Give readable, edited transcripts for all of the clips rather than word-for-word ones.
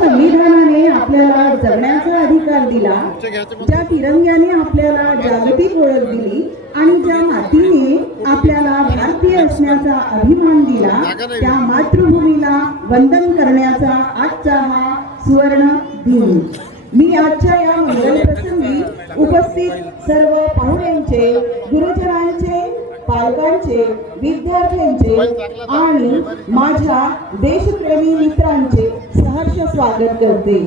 संविधानाने आपल्याला जगण्याचा अधिकार दिला, ज्या तिरंग्याने आपल्याला जागतिक ओळख दिली आणि ज्या मातीने आपल्याला भारतीय असण्याचा अभिमान दिला, त्या मातृभूमीला वंदन करण्याचा आजचा हा सुवर्ण दिन. मी आजच्या या मंगल प्रसंगी उपस्थित सर्व पाहुण्यांचे, गुरुजनांचे, पालकांचे, विद्यार्थ्यांचे आणि माझ्या देशप्रेमी मित्रांचे सहर्ष स्वागत करते.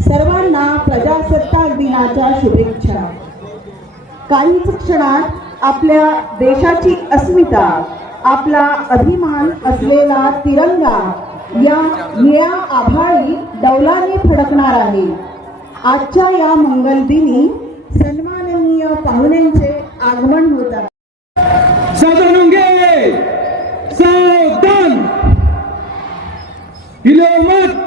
सर्वांना प्रजासत्ताक दिनाच्या शुभेच्छा. काहीच क्षणात आपल्या देशाची अस्मिता, आपला अभिमान असलेला तिरंगा या निळ्या आभाळी डौलाने फडकणार आहे. आजच्या या मंगल दिनी सन्माननीय पाहुण्यांचे आगमन होत आहे. सावधान घे, सावधान, हिलो मत.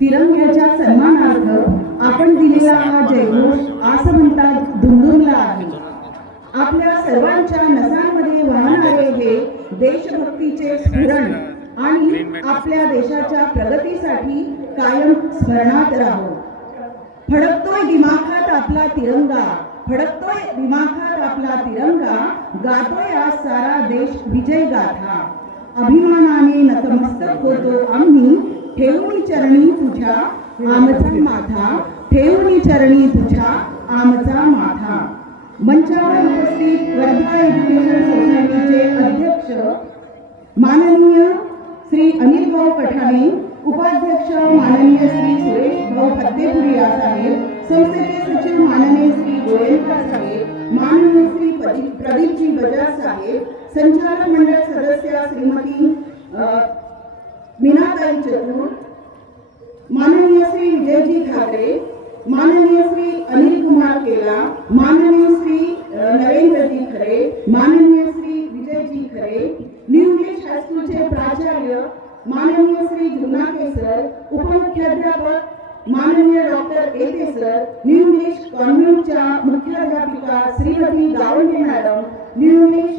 तिरंग्याच्या सन्मानार्थ आपण दिलेला हा जयघोष आसमंतात दुमदुमला आहे. आपल्या सर्वांच्या नसांमध्ये वाहणारे हे देशभक्तीचे स्फुरण आणि आपल्या देशाच्या प्रगतीसाठी कायम स्मरणात राहो. फडकतोय दिमाखात आपला तिरंगा, फडकतोय दिमाखात आपला तिरंगा, गातोय आज सारा देश विजय गाथा. अभिमानाने नतमस्तक होतो आम्ही, ठेवून चरणी तुझ्या आमचा माथा, ठेवून चरणी तुझ्या आमचा माथा. मंचावर उपस्थित वर्धा एज्युकेशन सोसायटीचे अध्यक्ष माननीय श्री अनिल भाऊ पठाणे, उपाध्यक्ष माननीय श्री सुरेश भाऊ फत्तेपुरिया साहेब, संस्थेचे सचिव माननीय श्री गोयंका साहेब, माननीय श्री प्रदीपजी बजाज साहेब, संचालक मंडळ सदस्य श्रीमती मीनाताई चतुर, माननीय श्री विजयजी ठाकरे, माननीय श्री अनिल कुमार केला, माननीय श्री नरेंद्रजी खरे, माननीय श्री विजयजी खरे, न्यू इंग्लिश हायस्कूलचे प्राचार्य माननीय श्री जुनाके सर, उपमुख्याध्यापक माननीय डॉक्टर एते सर, न्यू इंग्लिश कॉन्व्हेंटच्या मुख्याध्यापिका Shrimati Gawande madam, new English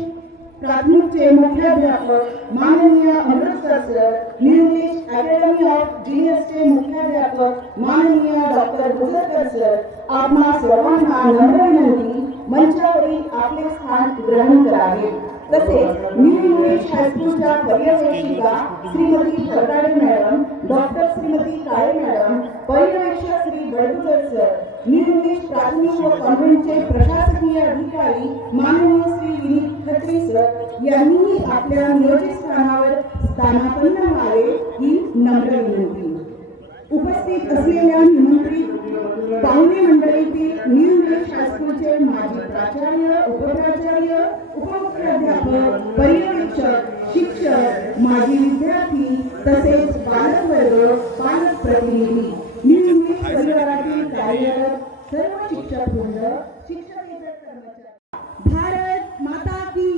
प्राथमिकचे मुख्याध्यापक माननीय Amritsar sir, new English academy of जीनियसचे मुख्याध्यापक माननीय डॉक्टर गुजरकर सर, आपणा सर्वांना नम्र विनंती मंचावरील आपले स्थान ग्रहण करावे. तसेच न्यू इंग्लिश हायस्कूलच्या पर्यवेक्षिका श्रीमती फरकाडे मॅडम, डॉक्टर श्रीमती काळे मॅडम, पर्यवेक्षक श्री बळदुकर सर, न्यू इंग्लिश प्राथमिक व कॉन्व्हेंटचे प्रशासकीय अधिकारी माननीय श्री विनीत खत्री सर यांनीही आपल्या नियोजित स्थानावर स्थानापन्न व्हावे ही नम्र विनंती. उपस्थित असलेल्या निमंत्रित पाहुणे मंडळीतील न्यू इंग्लिश हायस्कूलचे माजी प्राचार्य, उपप्राचार्य, उपमुख्याध्यापक, पर्यवेक्षक, शिक्षक, माजी विद्यार्थी तसेच बालकवर्ग, पालक प्रतिनिधी, न्यू इंग्लिश परिवारातील कार्यरत सर्व शिक्षक वृंद, शिक्षकेतर कर्मचारी. भारत माता की,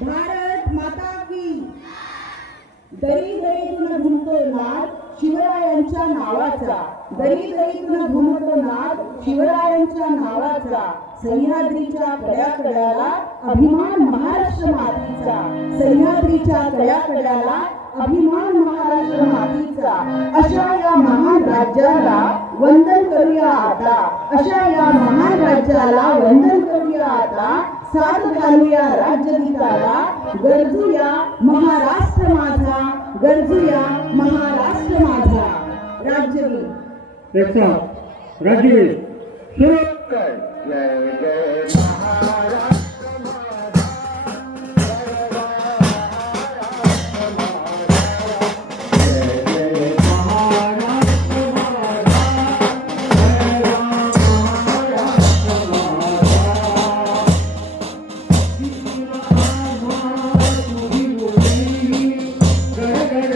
भारत माता की. दरी दरीतून घुमतो नाद शिवरायांच्या नावाचा, दरी दरीतून घुमतो नाद शिवरायांच्या नावाचा, सह्याद्रीच्या कड्याकड्याला अभिमान महाराष्ट्र मातीचा, सह्याद्रीच्या कड्याकड्याला अभिमान महाराष्ट्र मातीचा. अशा या महान राज्याला वंदन करूया आता, अशा या महान राज्याला वंदन करूया आता, साथ घालूया राज्यगीताला, गरजूया महाराष्ट्र माझा, गरजूया महाराष्ट्र माझा. राज्यगीत. राज्यगीत सुरू. जय जय महाराष्ट्र माझा, जय जय महाराष्ट्र माझा, जय जय महाराष्ट्र माझा. तुझी बोली गडगड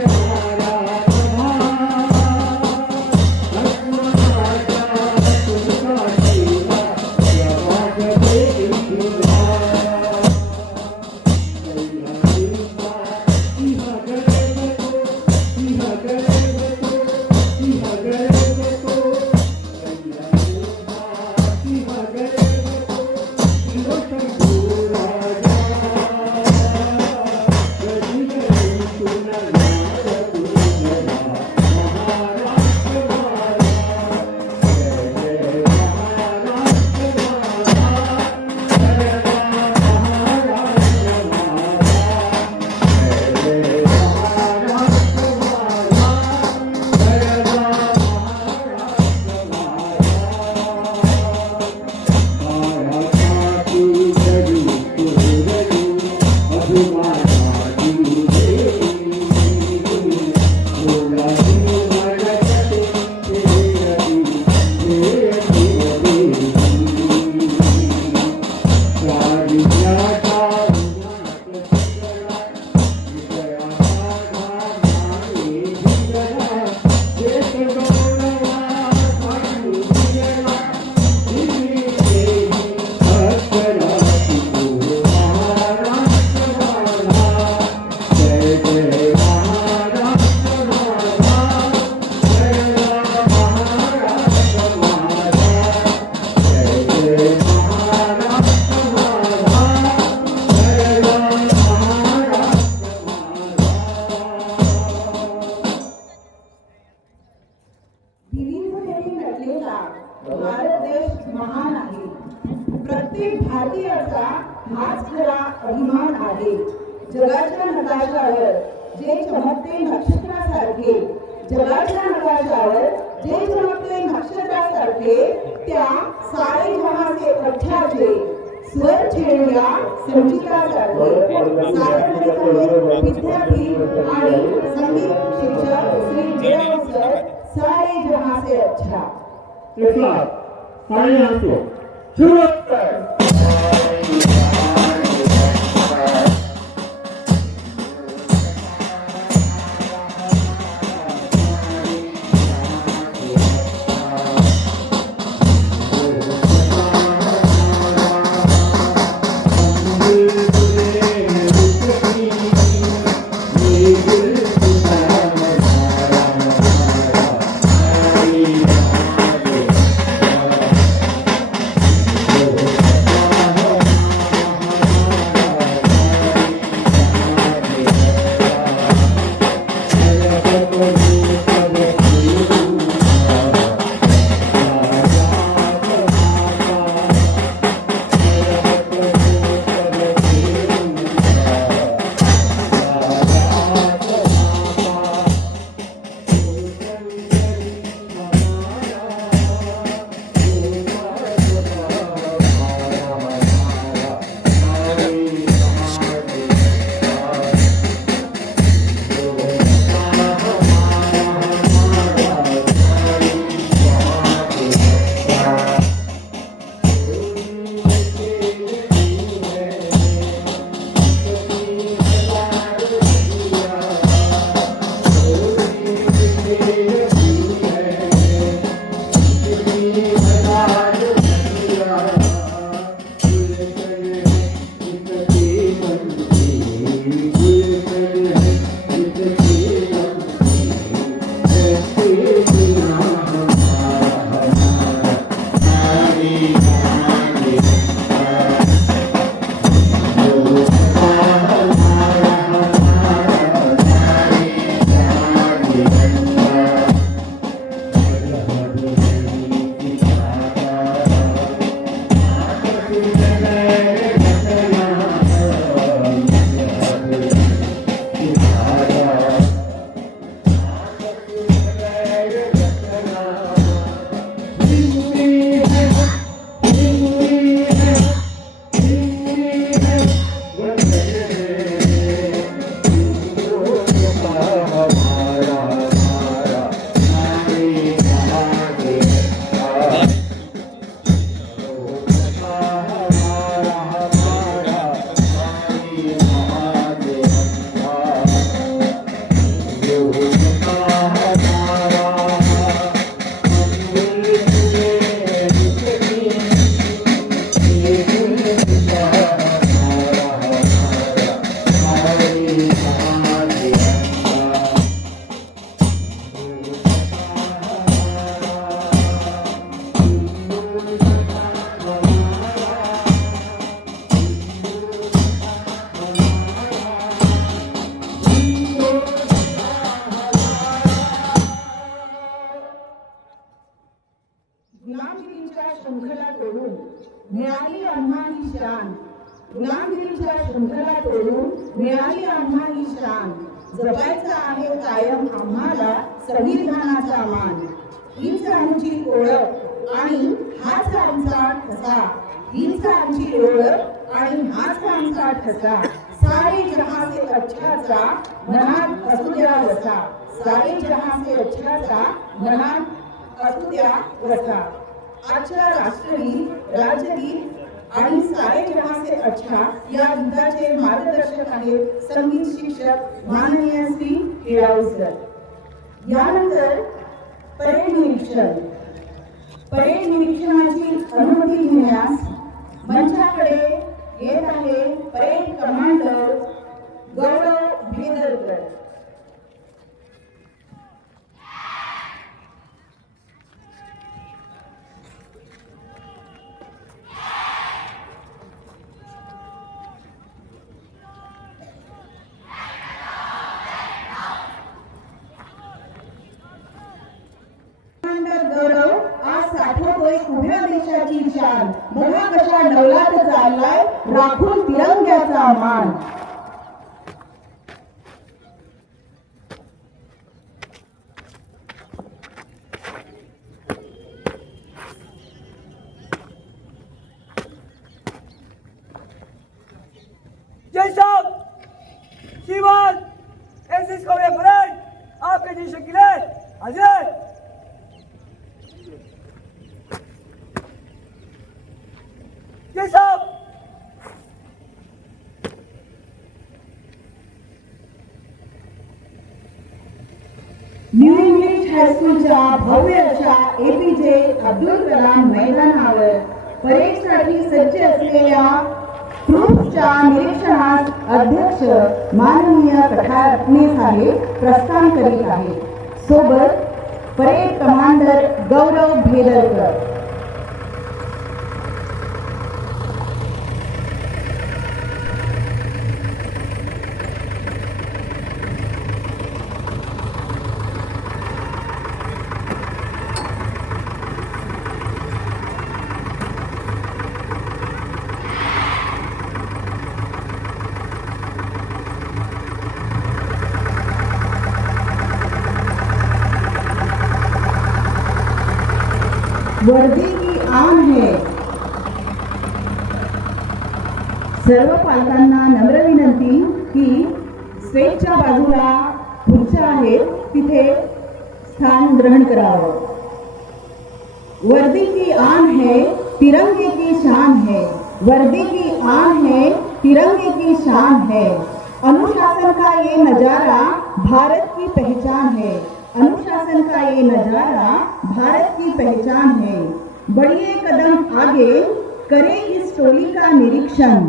भारत देश महान आहे. प्रत्येक भारतीयाचा हाच खरा अभिमान आहे. जगाच्या नकाशावर जे चमकते नक्षत्रासारखे, जगाच्या नकाशावर जे चमकते नक्षत्रासारखे, त्या सारे जहाचे पठ्याचे स्वर छेडूया संगीतासारखे. विद्यार्थी आणि संगीत शिक्षक श्री जयराम सर, सारे जहां से अच्छा. सारे हसो सुरू. गुलामगिरीच्या शृंखला तोडून मिळाली आम्हाली शान. गुलामगिरीच्या शृंखला तोडून मिळाली आम्हाली शान. जपायचा आहे कायम आम्हाला संविधानाचा मान. हीच आमची ओळख आणि हाच आमचा ठसा. हीच आमची ओळख आणि हाच आमचा ठसा. सारे जहां से अच्छाचा मनात असू द्या वसा. सारे जहां से अच्छाचा मनात असू द्या वसा. आजच्या राष्ट्रगीत, राज्यगीत आणि सारे जहां से अच्छा या गीताचे मार्गदर्शक आहेत संगीत शिक्षक माननीय श्री हिराऊ सर. यानंतर परेड निरीक्षण. परेड निरीक्षणाची अनुमती घेण्यास मंचाकडे येत आहे परेड कमांडर गौरव भेदरकर. गौरव आज साठवतोय उभ्या देशाची शान. बघा कशा डौलात चाललाय राखून तिरंग्याचा मान. जय साहब श्रीमान एसिस कोरिया परेड आपके जी शकीले हाजिर. जय साहब न्यू इंग्लिश हायस्कूलच्या भव्य अशा एपीजे अब्दुल कलाम मैदानावर परेडसाठी सज्ज असलेल्या ट्रूप्सच्या निरीक्षणास अध्यक्ष माननीय कठारणे साहेब प्रस्थान करीत आहेत. सोबत परेड कमांडर गौरव भेदरकर. वर्दी की आन है. सर्व पालकांना नम्र विनंती की स्टेजच्या बाजूला खुर्च्या आहेत तिथे स्थान ग्रहण करावं. वर्दी की आन है, तिरंगे की शान है. वर्दी की आन है, तिरंगे की शान है. अनुशासन का ये नजारा भारत की पहचान है. अनुशासन का ये नजारा भारत की पहचान है. बढ़िए कदम आगे, करे इस टोली का निरीक्षण.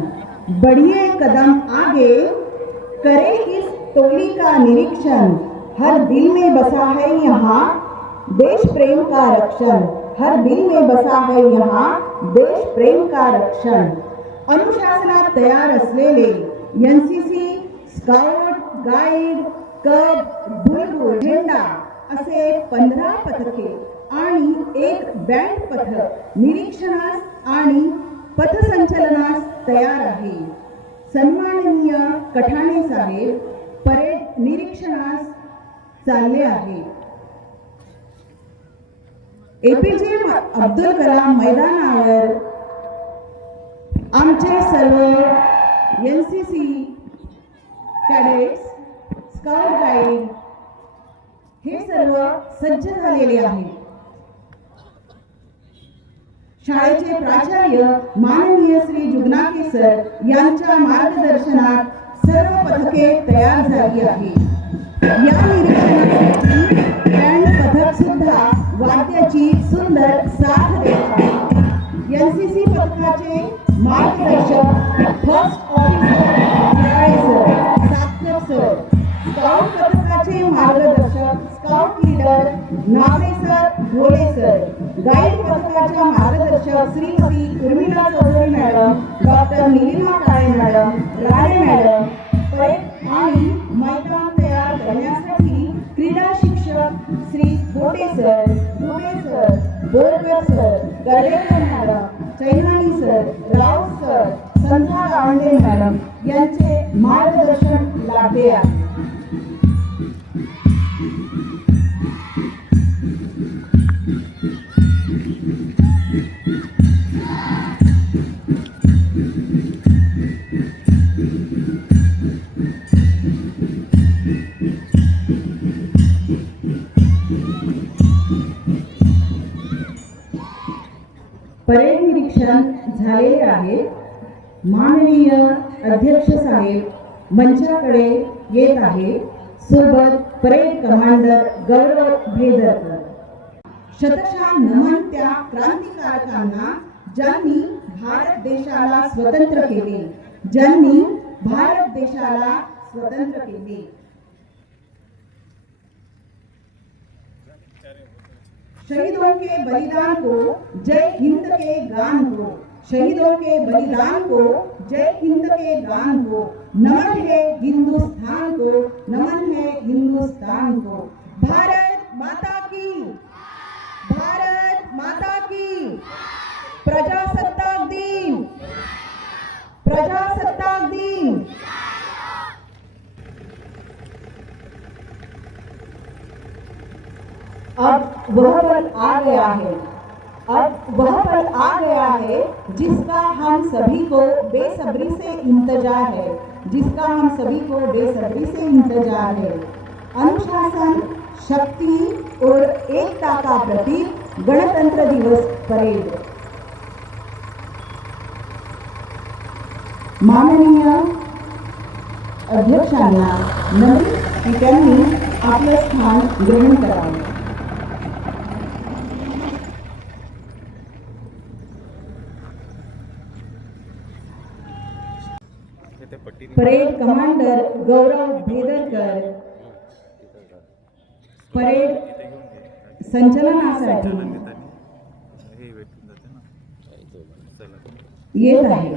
बढ़िए कदम आगे, करे इस टोली का निरीक्षण. हर दिल में बसा है यहाँ देश प्रेम का रक्षण. हर दिल में बसा है यहाँ देश प्रेम का रक्षण. अनुशासनात तयार असलेले एनसीसी, स्काउट, गाईड, कब, बुलबुल, झेंडा असे 15 पथके आणि एक बँड पथक निरीक्षणास आणि पथसंचलनास तयार आहे. सन्माननीय कठाणे साहेब परेड निरीक्षणास चालले आहे. एपीजे अब्दुल कलाम मैदानावर आमचे सर्व एनसीसी कॅडेट्स, स्काउट गाईड हे सर्व सज्ज झालेले आहेत. शाळेचे प्राचार्य माननीय श्री जुगनाके सर यांच्या मार्गदर्शनात सर्व पथके तयार झाली आहे. या निरीक्षणासाठी बँड पथक सुद्धा वाद्याची सुंदर साथ देत आहे. एनसीसी पथकाचे मार्गदर्शक first officer Yale sir, Satkar sir. Scout पथकाचे मार्गदर्शक scout leader Nawe sir, Bhole sir. Guide पथकाच्या मार्गदर्शक Shrimati Urmila Chaudhari madam, doctor Nilima Kale madam, Rane madam. Parade आणि मैदान तयार करण्यासाठी क्रीडा शिक्षक Shri Bote sir, Dube sir, Borkar sir, Gardekar madam, Chainani sir, Rao sir, Sandhya Gawande madam यांचे मार्गदर्शन लाभले आहे. परेड निरीक्षण झालेले आहे. माननीय अध्यक्ष साहेब मंचाकडे येत आहे. सोबत परेड कमांडर गौरव भेदरकर. शतशः नमन त्या क्रांतिकारकांना ज्यांनी भारत देशाला स्वतंत्र केले, ज्यांनी भारत देशाला स्वतंत्र केले. शहीदों के बलिदान को, जय हिंद के गान को. शहीदों के बलिदान को, जय हिंद के गान को. नमन है हिंदुस्तान को, नमन है हिंदुस्तान को. भारत माता की, भारत माता की. प्रजासत्ताक दिन, प्रजासत्ताक दिन. अब वह पल आ गया है, अब वह पल आ गया है जिसका हम सभी को बेसब्री से इंतजार है, जिसका हम सभी को बेसब्री से इंतजार है. अनुशासन, शक्ति और एकता का प्रतीक गणतंत्र दिवस परेड. माननीय अध्यक्षांना नम्र की त्यांनी आपले स्थान ग्रहण करावे. परेड कमांडर गौरव भेदरकर परेड संचलनासाठी येत आहे.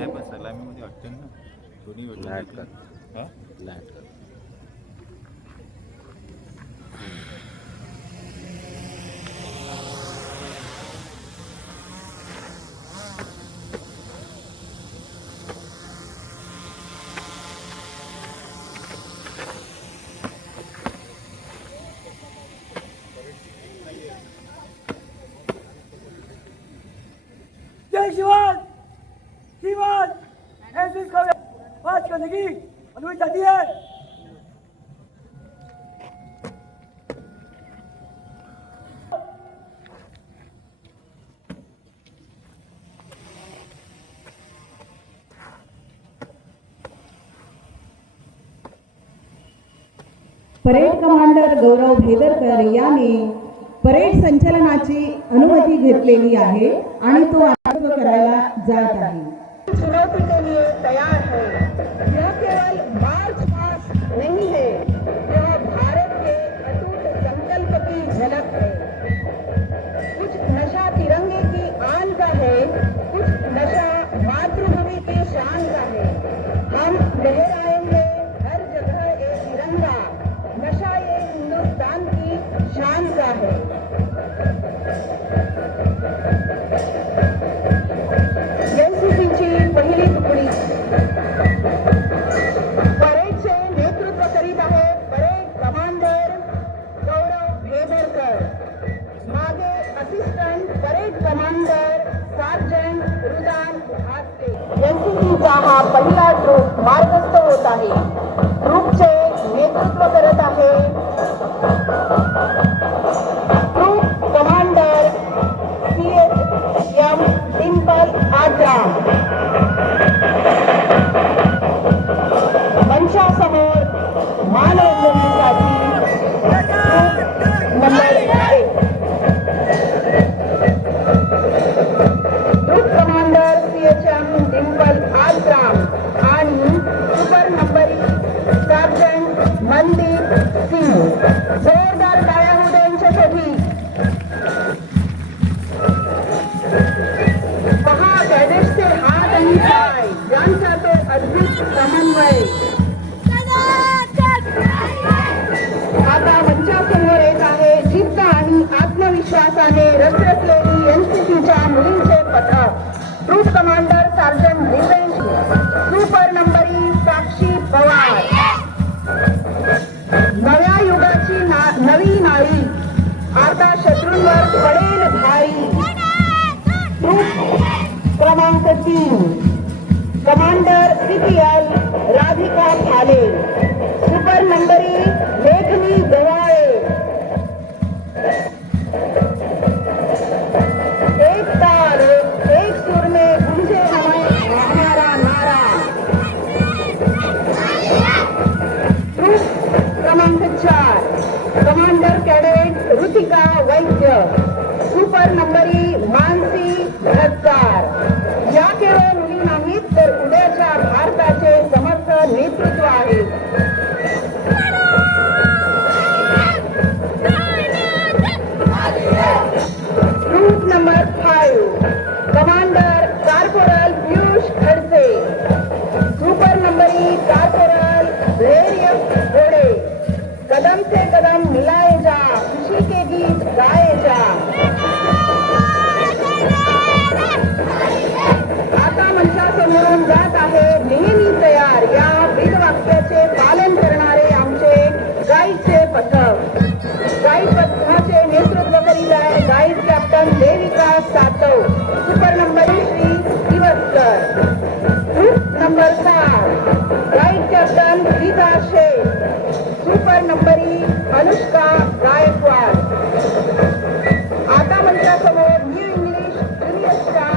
करने की अनुमति चाहती है। परेड कमांडर गौरव भेदरकर याने परेड संचलनाची अनुमती घेतलेली आहे आणि तो आरंभ करायला जात आहे. चुनौती के लिए तैयार है. यह केवल मार्च पास्ट नहीं है, यह भारत के अटूट संकल्प की झलक है. कुछ नशा तिरंगे की आन का है, कुछ नशा मातृभूमि की शान का है. हम लहराएंगे हर जगह ये तिरंगा, नशा ये हिंदुस्तान की शान का है. एनसीसीची पहिली तुकडी परेडचे नेतृत्व करीत आहे परेड कमांडर गौरव भेदरकर. मागे असिस्टंट परेड कमांडर सार्जंट रुदान हाते. एनसीसीचा हा पहिला ग्रुप मार्गस्थ होत आहे. ग्रुपचे नेतृत्व करत आहे group commander CHM Dimple Adram. मंचासमोर मानवंदनेसाठी group number 1 group commander CHM Dimple Adram आणि सुपर नंबरी सार्जंट मनदीप सिंग. जोरदार टाळ्या होऊ द्या यांच्यासाठी. पहा कैडेट्सचे हात आणि पाय यांचा तो अद्भुत समन्वय. आता मंचासमोर येत आहे जिद्द आणि आत्मविश्वासाने रसरसलेली एनसीसीच्या मुलींचे पथक. Group commander sergeant Divesh, super नंबरी साक्षी पवार. नव्या युगाची नवी नाळी आता शत्रूंवर पडेल भारी. ग्रुप क्रमांक 3 कमांडर CPL राधिका भाले, सुपर नंबरी लेखनी गवाळे. एक तार एक सूर में गूंजे हमारा नारा. ग्रुप क्रमांक 4 कमांडर कैडेट ऋतिका वैद्य, सुपर नंबरी मानसी भरतकार. या केवळ मुली नाहीत तर उद्याच्या भारताचे समर्थ नेतृत्व आहे. Group number 5 commander corporal Piyush Khadse, super नंबरी कॉर्पोरल धैर्य घोड़े. कदम से कदम मिलाए जा, खुशी के गीत गाए जा. आता मंचासमोरून जात आहे नेहमी तयार या ब्रीदवाक्याचे पालन करणारे आमचे गाईडचे पथक. गाईड पथकाचे नेतृत्व करीत आहे guide captain Devika Satav, supernumerary Shri Divaskar. Group number 7 guide captain Geeta Shaikh, supernumerary Anushka Gaikwad. आता मंचासमोर न्यू इंग्लिश ज्युनियर्सचा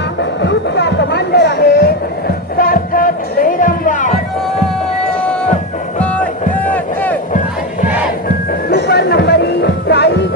ग्रुपचा कमांडर आहे सार्थक जयरामवार, सुपर नंबरी साई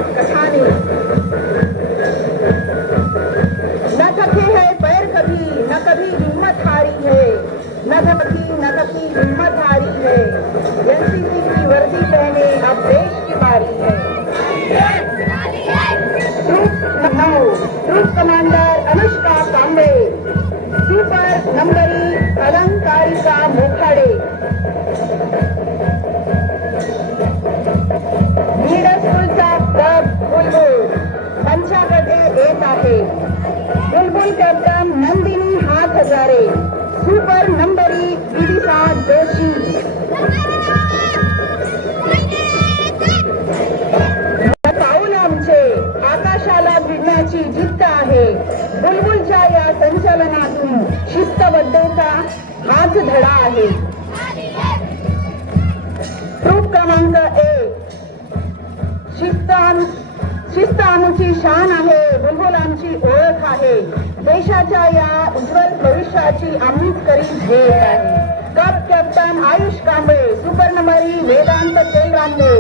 शिस्त आमची शान आहे, बुलबुल आमची ओळख आहे. देशाच्या या उज्ज्वल भविष्याची आम्हीच करी झेप आहे. Cub captain Ayush Kamble, supernumerary Vedant Telrambe.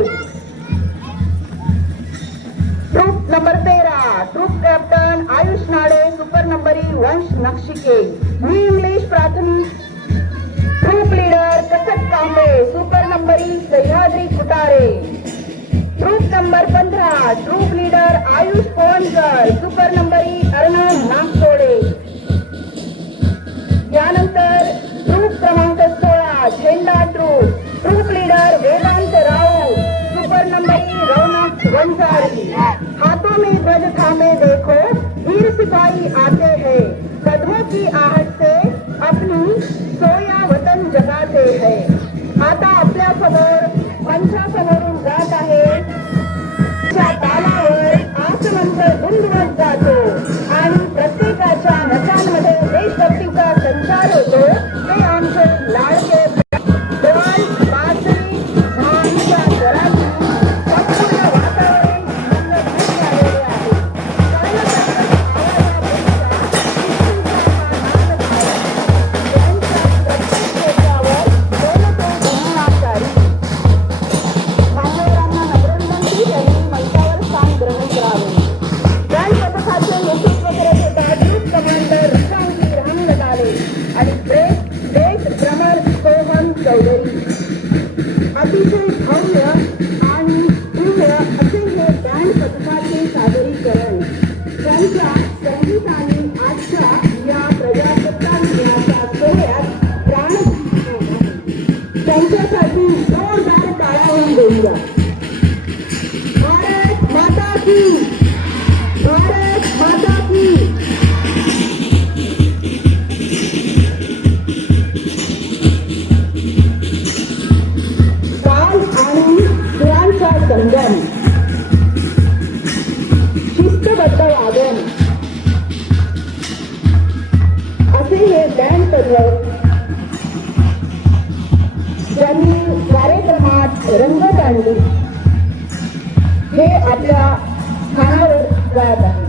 Troop number 13 troop captain Ayush Nade, supernumerary Vansh Nakshike. New English प्राथमिक troop leader Kasak Kamble, supernumerary Sahyadri Kutare. Troop number 15 troop leader Ayush Povankar, supernumerary Arnav Nagtode. यानंतर ट्रूप क्रमांक 16 झेंडा troop leader Vedant Rao, supernumerary Raunak Vanjari. हाथों में ध्वज थामे देखो वीर सिपाही आते हैं, कदमों की आहट से अपनी सोया वतन जगाते हैं. आता आपल्या समोर मंचासमोरून जात आहे. त्या तालावर आसमंत्र गुंजवत जातो आणि प्रत्येकाच्या नसांमध्ये देशभक्तीचा संचार होतो. ते आमचे लाडके डोल, बासरी, धानच्या स्वरांनी संपूर्ण वातावरण मंत्रमुग्ध झालेले आहे. मान्यवरांना नम्र विनंती, त्यांनी मंचावर स्थान ग्रहण करावे. बँड पथकाचे नेतृत्व करत होता ग्रुप कमांडर रक्षांकी रामगडाले आणि देश भ्रमर सोहन चौधरी. अतिशय भव्य आणि दिव्य असे हे बँड पथकाचे सादरीकरण. त्यांच्या संगीताने आजच्या या प्रजासत्ताक दिनाच्या सोहळ्यात प्राण त्यांच्यासाठी जोरदार टाळ्या देऊया. भारत माता की, भारत माता की. ताल आणि सुरांचा संगम, शिस्तबद्ध वादन असे हे बँड पथक ज्यांनी कार्यक्रमात रंगत आणली हे आपल्या स्थानावर जात आहे.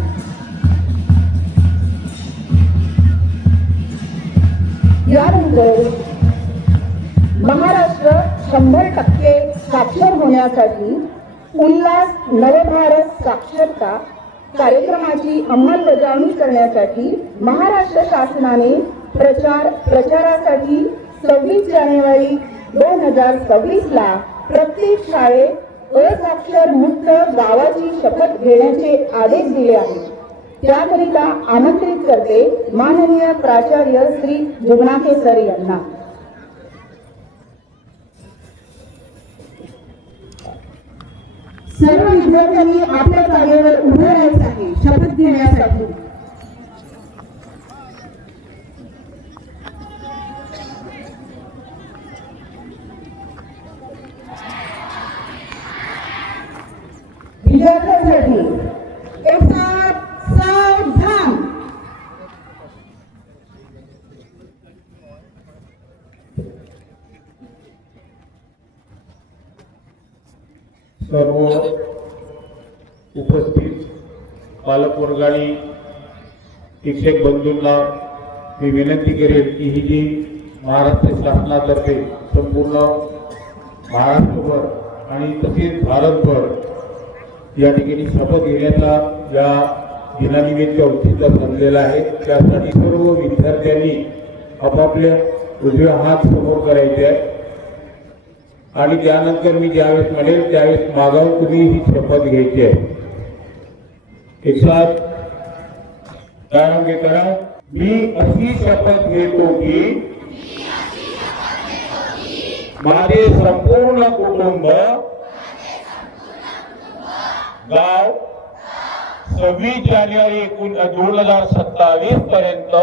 यानंतर महाराष्ट्र 100% साक्षर होण्यासाठी उल्हास नवभारत साक्षरता कार्यक्रमाची अंमलबजावणी करण्यासाठी महाराष्ट्र शासनाने प्रचारासाठी 26 जानेवारी 2026 ला प्रत्येक शाळेत असाक्षर मुक्त गावाची शपथ घेण्याचे आदेश दिले आहेत. त्याकरिता आमंत्रित करते माननीय प्राचार्य श्री जुगनाखे सर यांना. सर्व विद्यार्थ्यांनी आपल्या जागेवर उभे राहायचे आहे शपथ घेण्यासाठी. विद्यार्थ्यांसाठी एक सावधान. सर्व उपस्थित पालकवर्ग आणि शिक्षक बंधूंना मी विनंती करेन की ही जी महाराष्ट्र शासनातर्फे संपूर्ण महाराष्ट्रभर आणि तसेच भारतभर या ठिकाणी शपथ घेण्याचा या दिनानिमित्त औचित्य ठरलेला आहे. त्यासाठी सर्व विद्यार्थ्यांनी आपापल्या उजव्या हात समोर करायचे आहे आणि त्यानंतर मी ज्यावेळेस म्हणेल त्यावेळेस मागावून तुम्ही ही शपथ घ्यायची आहे. एक साथ काय म्हणजे करा. मी अशी शपथ घेतो की माझे संपूर्ण कुटुंब गाव 26 जानेवारी 2027 पर्यंत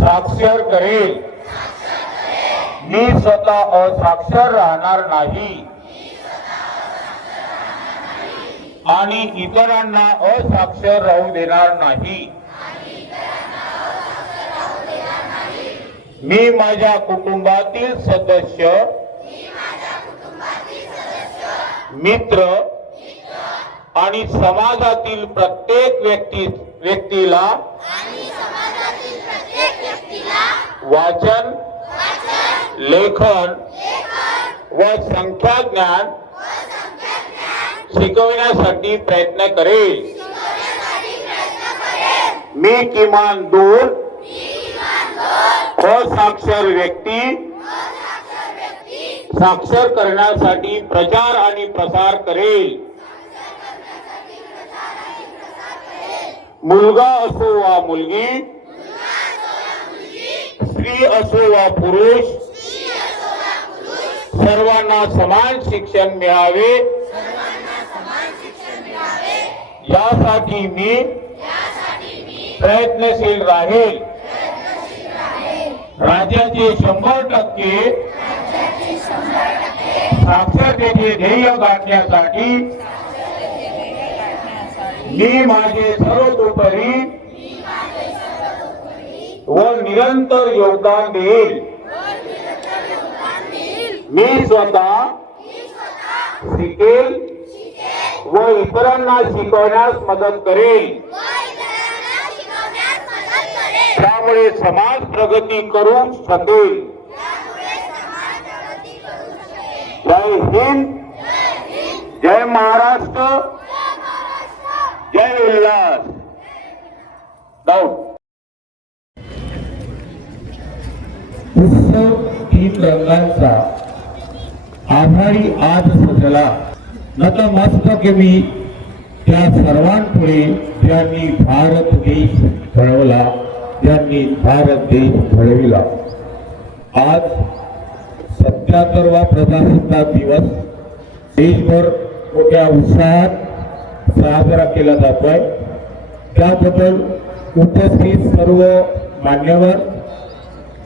साक्षर करेल. मी स्वतः असाक्षर राहणार नाही आणि इतरांना असाक्षर राहू देणार नाही. मी माझ्या कुटुंबातील सदस्य मित्र आणि समाजातील प्रत्येक व्यक्तीला वाचन, लेखन व संख्याज्ञान शिकवण्यासाठी प्रयत्न करेल. मी किमान 2 असाक्षर व्यक्ती साक्षर करण्यासाठी प्रचार आणि प्रसार करेल. मुलगा असो वा मुलगी, स्त्री असो वा पुरुष, सर्वांना समान शिक्षण मिळावे यासाठी मी प्रयत्नशील राहील. राज्याचे 100% साक्षरतेचे ध्येय गाठण्यासाठी मी माझे सर्वतोपरी व निरंतर योगदान देईल. मी स्वतः शिकेल व इतरांना शिकवण्यास मदत करेल. त्यामुळे समाज प्रगती करू शकेल. जय हिंद, जय महाराष्ट्र, जय उल्हास. उत्सव 3 रंगांचा आभारी आज सजला. नतमस्तक मी त्या सर्वांपुढे ज्यांनी भारत देश घडवला, ज्यांनी भारत देश घडविला. आज 77वा प्रजासत्ताक दिवस देशभर मोठ्या उत्साहात साजरा केला जातोय. त्याबद्दल उपस्थित सर्व मान्यवर,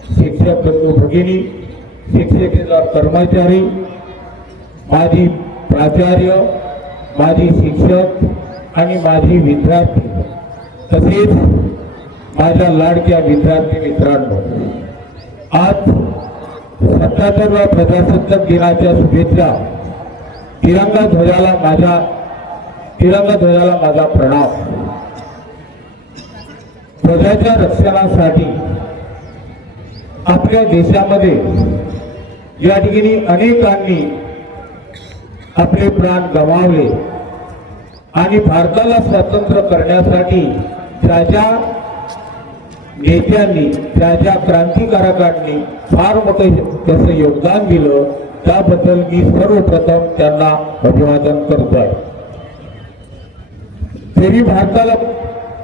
शिक्षक बंधू भगिनी, शिक्षकेतर कर्मचारी, माजी प्राचार्य, माजी शिक्षक आणि माजी विद्यार्थी, तसेच माझ्या लाडक्या विद्यार्थी मित्रांनो, आज 77व्या प्रजासत्ताक दिनाच्या शुभेच्छा. तिरंगा ध्वजाला माझा प्रणाम. ध्वजाच्या रक्षणासाठी आपल्या देशामध्ये या ठिकाणी अनेकांनी आपले प्राण गमावले आणि भारताला स्वतंत्र करण्यासाठी ज्या नेत्यांनी, ज्या क्रांतिकारकांनी फार मोठं त्याचं योगदान दिलं, त्याबद्दल मी सर्वप्रथम त्यांना अभिवादन करतोय. तरी भारताला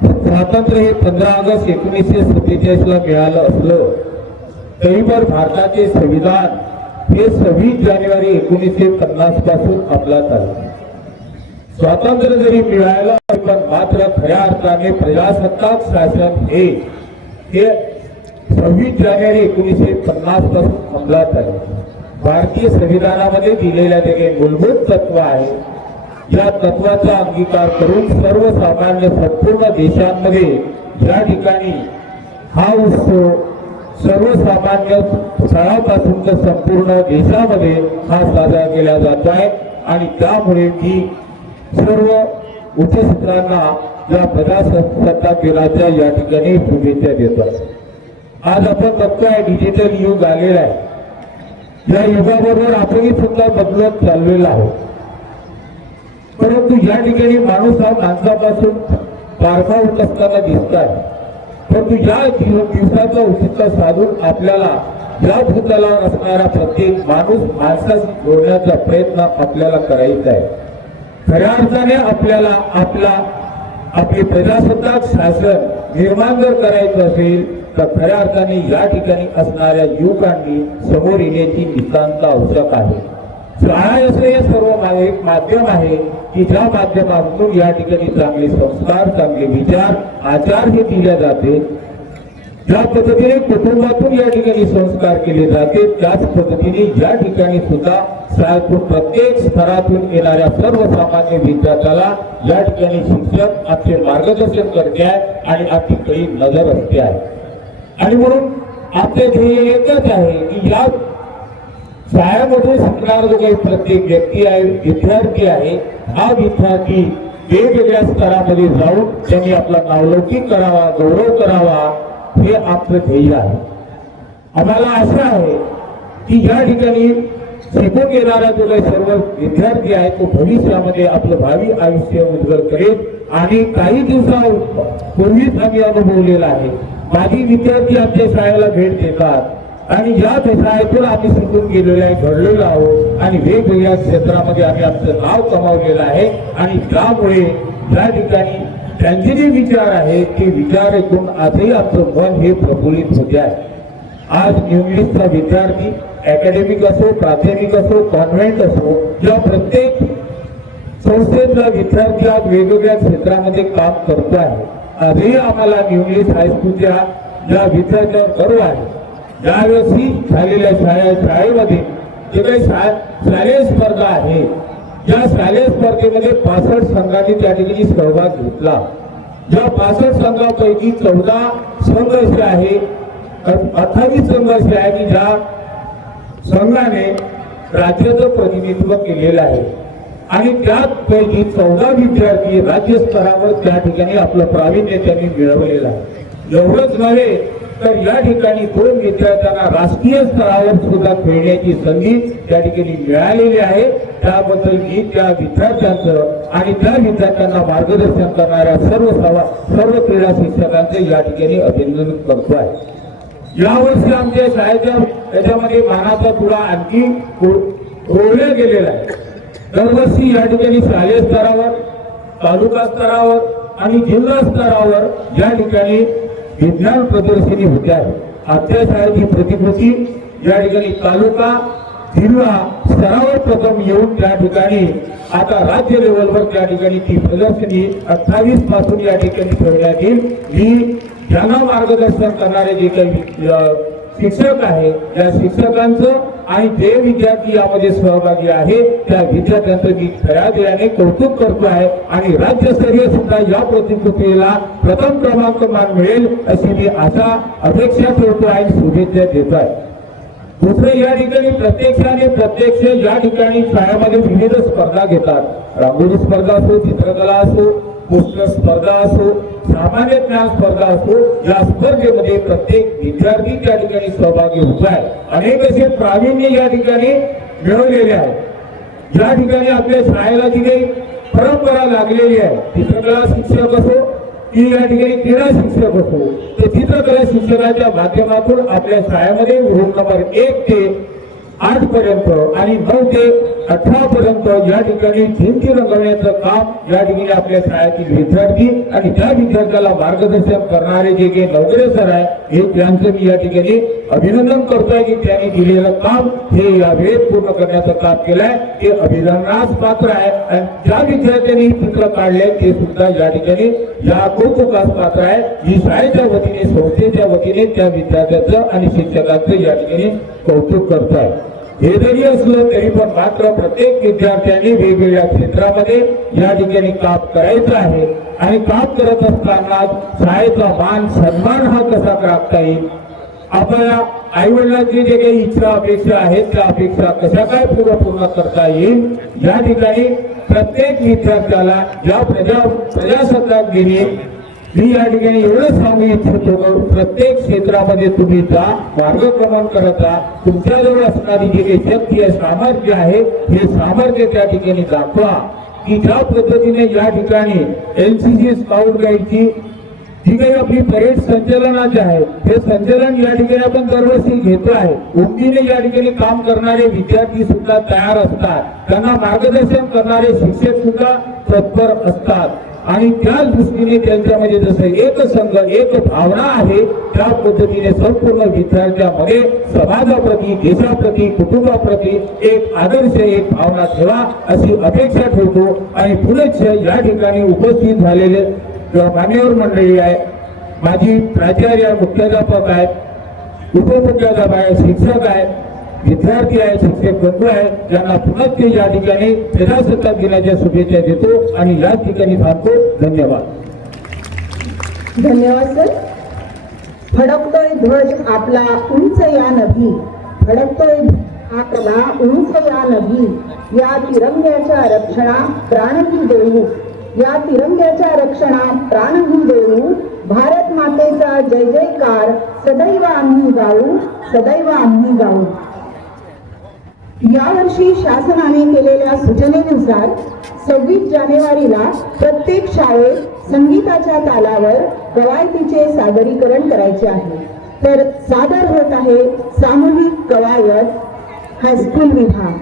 स्वातंत्र्य हे 15 ऑगस्ट 1947ला मिळालं असलं तरी पण भारताचे संविधान हे 26 जानेवारी 1950 पासून अंमलात आले. स्वातंत्र्य जरी मिळालं पण मात्र खऱ्या अर्थाने प्रजासत्ताक शासन हे 26 जानेवारी 1950 पासून अंमलात आले. भारतीय संविधानामध्ये दिलेल्या जे मूलभूत तत्व आहे, या तत्वाचा अंगीकार करून सर्वसामान्य संपूर्ण देशांमध्ये या ठिकाणी हा उत्सव सर्वसामान्य स्थळापासून तर संपूर्ण देशामध्ये हा साजरा केला जात आहे. आणि त्यामुळे मी सर्व उपस्थितांना या प्रजासत्ताक दिनाच्या या ठिकाणी शुभेच्छा देतो. आज आपण बघतोय डिजिटल युग आलेला आहे. या युगाबरोबर आपणही सुद्धा बदलत चाललेला आहोत. परंतु या ठिकाणी माणूस हा माणसापासून बारका होत असताना दिसत आहे. परंतु या दिवसाचं औचित्य साधून आपल्याला या भूतलावर असणारा प्रत्येक माणूस माणसाशी जोडण्याचा प्रयत्न आपल्याला करायचा आहे. खऱ्या अर्थाने आपल्याला आपली प्रजासत्ताक शासन निर्माण जर करायचं असेल तर खऱ्या अर्थाने या ठिकाणी असणाऱ्या युवकांनी समोर येण्याची नितांत आवश्यक आहे. शाळा असं हे सर्व एक माध्यम आहे की ज्या माध्यमातून या ठिकाणी चांगले संस्कार, चांगले विचार, आचार हे दिले जाते. ज्या पद्धतीने कुटुंबातून या ठिकाणी संस्कार केले जाते त्याच पद्धतीने या ठिकाणी सुद्धा शाळेतून प्रत्येक स्तरातून येणाऱ्या सर्वसामान्य विद्यार्थ्याला या ठिकाणी शिक्षक आपले मार्गदर्शन करते आहे आणि आपली काही नजर असते आहे. आणि म्हणून आपले ध्येय एकच आहे की या शाळेमध्ये शिकणारा जो काही प्रत्येक व्यक्ती आहे, विद्यार्थी आहे, हा विद्यार्थी वेगवेगळ्या स्तरामध्ये जाऊन त्यांनी आपला नावलौकिक करावा, गौरव करावा, हे आपलं ध्येय आहे. आम्हाला आशा आहे की या ठिकाणी शिकून येणारा जो काही सर्व विद्यार्थी आहे तो भविष्यामध्ये आपलं भावी आयुष्य उज्ज्वल करेल. आणि काही दिवसापूर्वीच आम्ही अनुभवलेला आहे, माझी विद्यार्थी आमच्या शाळेला भेट देतात आणि या शाळेतून आम्ही शिकून गेलेलो आहे, घडलेलो आहोत आणि वेगवेगळ्या क्षेत्रामध्ये आम्ही आमचं नाव कमावलेलं आहे. आणि त्यामुळे या ठिकाणी त्यांचे जे विचार आहेत ते विचार ऐकून आजही आमचं मन हे प्रफुल्लित होते आहे. आज न्यू इंग्लिशचा विद्यार्थी अकॅडमिक असो, प्राथमिक असो, कॉन्व्हेंट असो, या प्रत्येक संस्थेतला विद्यार्थी आज वेगवेगळ्या क्षेत्रामध्ये काम करतो आहे. आजही आम्हाला न्यू इंग्लिश हायस्कूलच्या या विद्यार्थ्यांवर गर्व आहे. यावर्षी झालेल्या शाळेमध्ये जे काही शालेय स्पर्धा आहे, या शालेय स्पर्धेमध्ये 65 संघांनी त्या ठिकाणी सहभाग घेतला. या 65 संघापैकी 14 संघ असे आहे, 28 संघ असे आहे की ज्या संघाने राज्याचं प्रतिनिधित्व केलेलं आहे आणि त्यापैकी 14 विद्यार्थी राज्यस्तरावर त्या ठिकाणी आपलं प्रावीण्य त्यांनी मिळवलेलं आहे. एवढंच नव्हे तर या ठिकाणी 2 विद्यार्थ्यांना राष्ट्रीय स्तरावर सुद्धा खेळण्याची संधी त्या ठिकाणी मिळालेली आहे. त्याबद्दल मी त्या विद्यार्थ्यांचं आणि त्या विद्यार्थ्यांना मार्गदर्शन करणाऱ्या सर्व क्रीडा शिक्षकांचे या ठिकाणी अभिनंदन करतो आहे. यावर्षी आमच्या शाळेच्या याच्यामध्ये मानाचा तुरा आणखी रोवला गेलेला आहे. दरवर्षी या ठिकाणी शालेय स्तरावर, तालुका स्तरावर आणि जिल्हा स्तरावर या ठिकाणी विज्ञान प्रदर्शनी होते आहे. आजच्या शाळेची प्रतिकृती या ठिकाणी तालुका, जिल्हा स्तरावर प्रथम येऊन त्या ठिकाणी आता राज्य लेवलवर त्या ठिकाणी ती प्रदर्शनी 28 पासून या ठिकाणी ठेवण्यात येईल. मी ज्यांना मार्गदर्शन करणारे जे काही शिक्षक आहे त्या शिक्षकांचं आणि जे विद्यार्थी यामध्ये सहभागी आहे त्या विद्यार्थ्यांचं मी खऱ्या दिलाने कौतुक करतो आहे. आणि राज्यस्तरीय सुद्धा या प्रतिकृतीला प्रथम क्रमांक मान मिळेल अशी मी आशा अपेक्षा ठेवतो आहे, शुभेच्छा देतो आहे. दुसरं, या ठिकाणी प्रत्यक्ष या ठिकाणी शाळेमध्ये विविध स्पर्धा घेतात. रांगोळी स्पर्धा असो, चित्रकला असो, पोस्टर स्पर्धा असो, सामान्य ज्ञान स्पर्धा असो, या स्पर्धेमध्ये प्रत्येक विद्यार्थी त्या ठिकाणी सहभागी होत आहे. अनेक असे प्रावीण्य या ठिकाणी मिळवलेले आहे. या ठिकाणी आपल्या शाळेला जी काही परंपरा लागलेली आहे, चित्रकला शिक्षक असो की या ठिकाणी क्रीडा शिक्षक असो, तर चित्रकला शिक्षकाच्या माध्यमातून आपल्या शाळेमध्ये रूम नंबर 1 ते 8 पर्यंत आणि 9 ते 18 पर्यंत या ठिकाणी भिंती रंगवण्याचं काम या ठिकाणी आपल्या शाळेतील विद्यार्थी आणि त्या विद्यार्थ्याला मार्गदर्शन करणारे जे काही नवगरे सर आहे हे त्यांचं मी या ठिकाणी अभिनंदन करतोय की त्यांनी दिलेलं काम हे या वेळेत पूर्ण करण्याचं काम केलंय. ते अभिनंदनास पात्र आहे. आणि ज्या विद्यार्थ्यांनी चित्र काढले ते सुद्धा या ठिकाणी या कौतुकास पात्र आहे. ही शाळेच्या वतीने, संस्थेच्या वतीने त्या विद्यार्थ्यांचं आणि शिक्षकांचं या ठिकाणी कौतुक करतोय. हे जरी असलं तरी पण मात्र प्रत्येक विद्यार्थ्यांनी वेगवेगळ्या क्षेत्रामध्ये या ठिकाणी काम करायचं आहे. आणि काम करत असताना शाळेचा मान सन्मान हा कसा राखता येईल, आपल्या आई वडिलांची जे काही इच्छा अपेक्षा आहेत त्या अपेक्षा कशा काय पूर्ण करता येईल, या ठिकाणी प्रत्येक विद्यार्थ्याला या प्रजासत्ताक दिनी मी या ठिकाणी एवढं सांगू इच्छितो, प्रत्येक क्षेत्रामध्ये तुम्ही जा, मार्गक्रमण करत जा. तुमच्याजवळ असणारी जी काही शक्ती आहे, सामर्थ्य आहे, हे सामर्थ्य त्या ठिकाणी दाखवा. की ज्या पद्धतीने या ठिकाणी NCC स्काउट गाईडची जी काही आपली परेड संचलनाचे आहे हे संचलन या ठिकाणी आपण दरवर्षी घेतो आहे. उंचीने या ठिकाणी काम करणारे विद्यार्थी सुद्धा तयार असतात, त्यांना मार्गदर्शन करणारे शिक्षक सुद्धा तत्पर असतात. आणि त्याच दृष्टीने त्यांच्यामध्ये जसं एक संघ, एक भावना आहे, त्या पद्धतीने संपूर्ण विद्यार्थ्यांमध्ये समाजाप्रती, देशाप्रती, कुटुंबाप्रती एक आदर्श, एक भावना ठेवा अशी अपेक्षा ठेवतो. आणि पुढेच या ठिकाणी उपस्थित झालेले मान्यवर मंडळी आहे, माझी प्राचार्य, मुख्याध्यापक आहेत, उपमुख्याध्यापक आहे, शिक्षक आहेत, विद्यार्थी आहे, शिक्षक बंधू आहे, ज्यांना पुन्हा ते या ठिकाणी प्रजासत्ताक दिनाच्या शुभेच्छा देतो आणि या ठिकाणी थांबतो. धन्यवाद. धन्यवाद सर. फडकतोय ध्वज आपला उंच या नभी, फडकतोय ठाकला उंच या नभी, या तिरंग्याच्या रक्षणा प्राणही देऊ, या तिरंग्याच्या रक्षणा प्राणही देऊ, भारत मातेचा जय जयकार सदैव आम्ही गाऊ, सदैव आम्ही गाऊ. यावर्षी शासनाने केलेल्या सूचनेनुसार 26 जानेवारीला प्रत्येक शाळेत संगीताच्या तालावर कवायतीचे सादरीकरण करायचे आहे. तर सादर होत आहे सामूहिक कवायत हायस्कूल विभाग.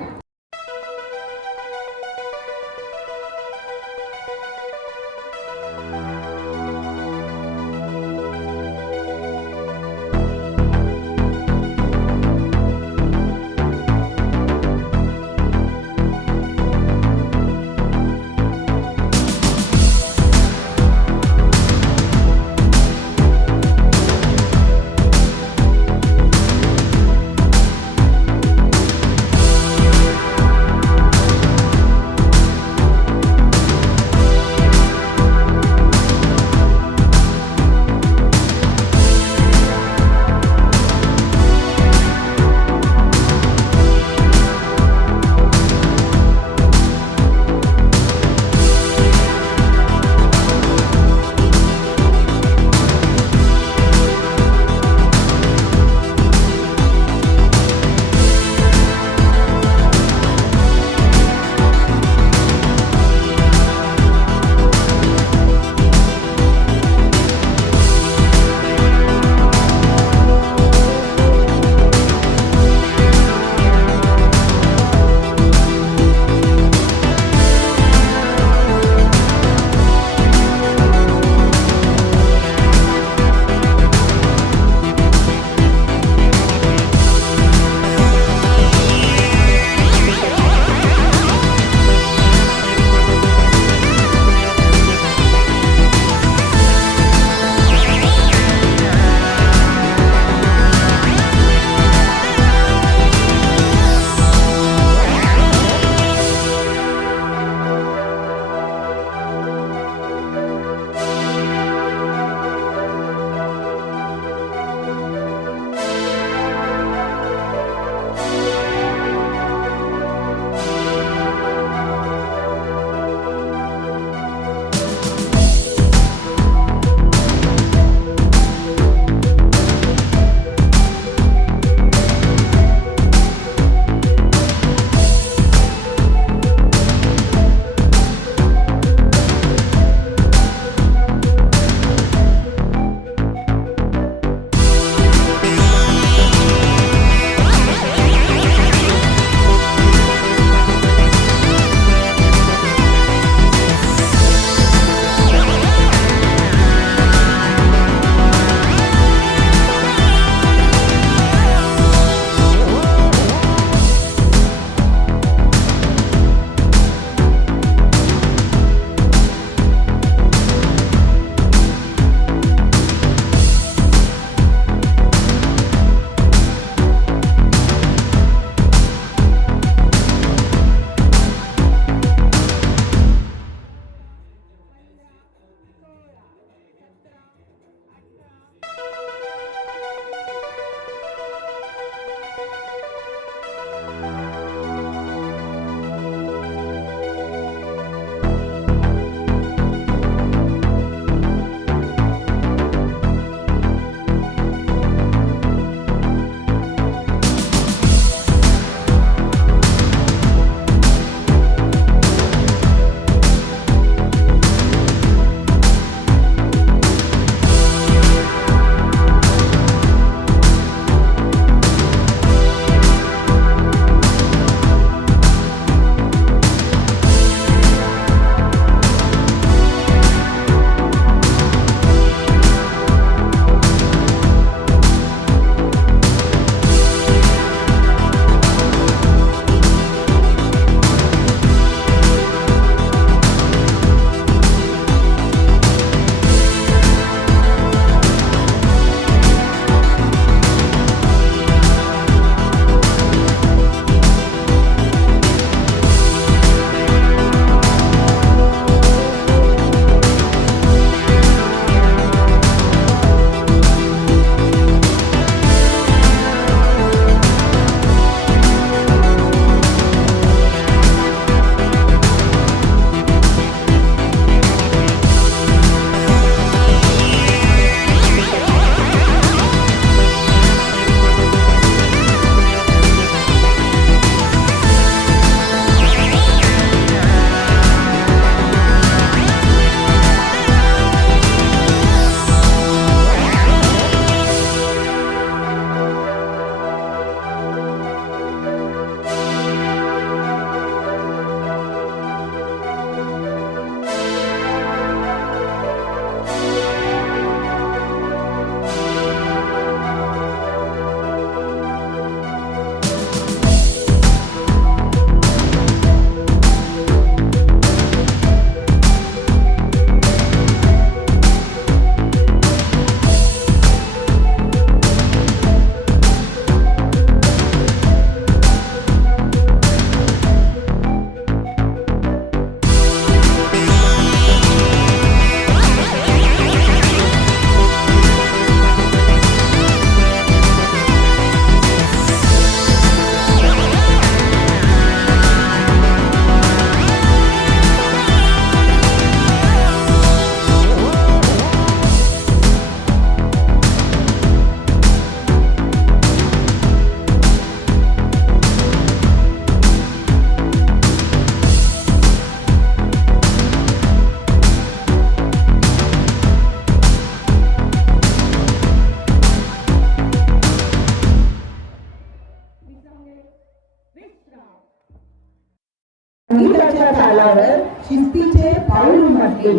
तालावर शिस्तीचे पाऊल उमटले.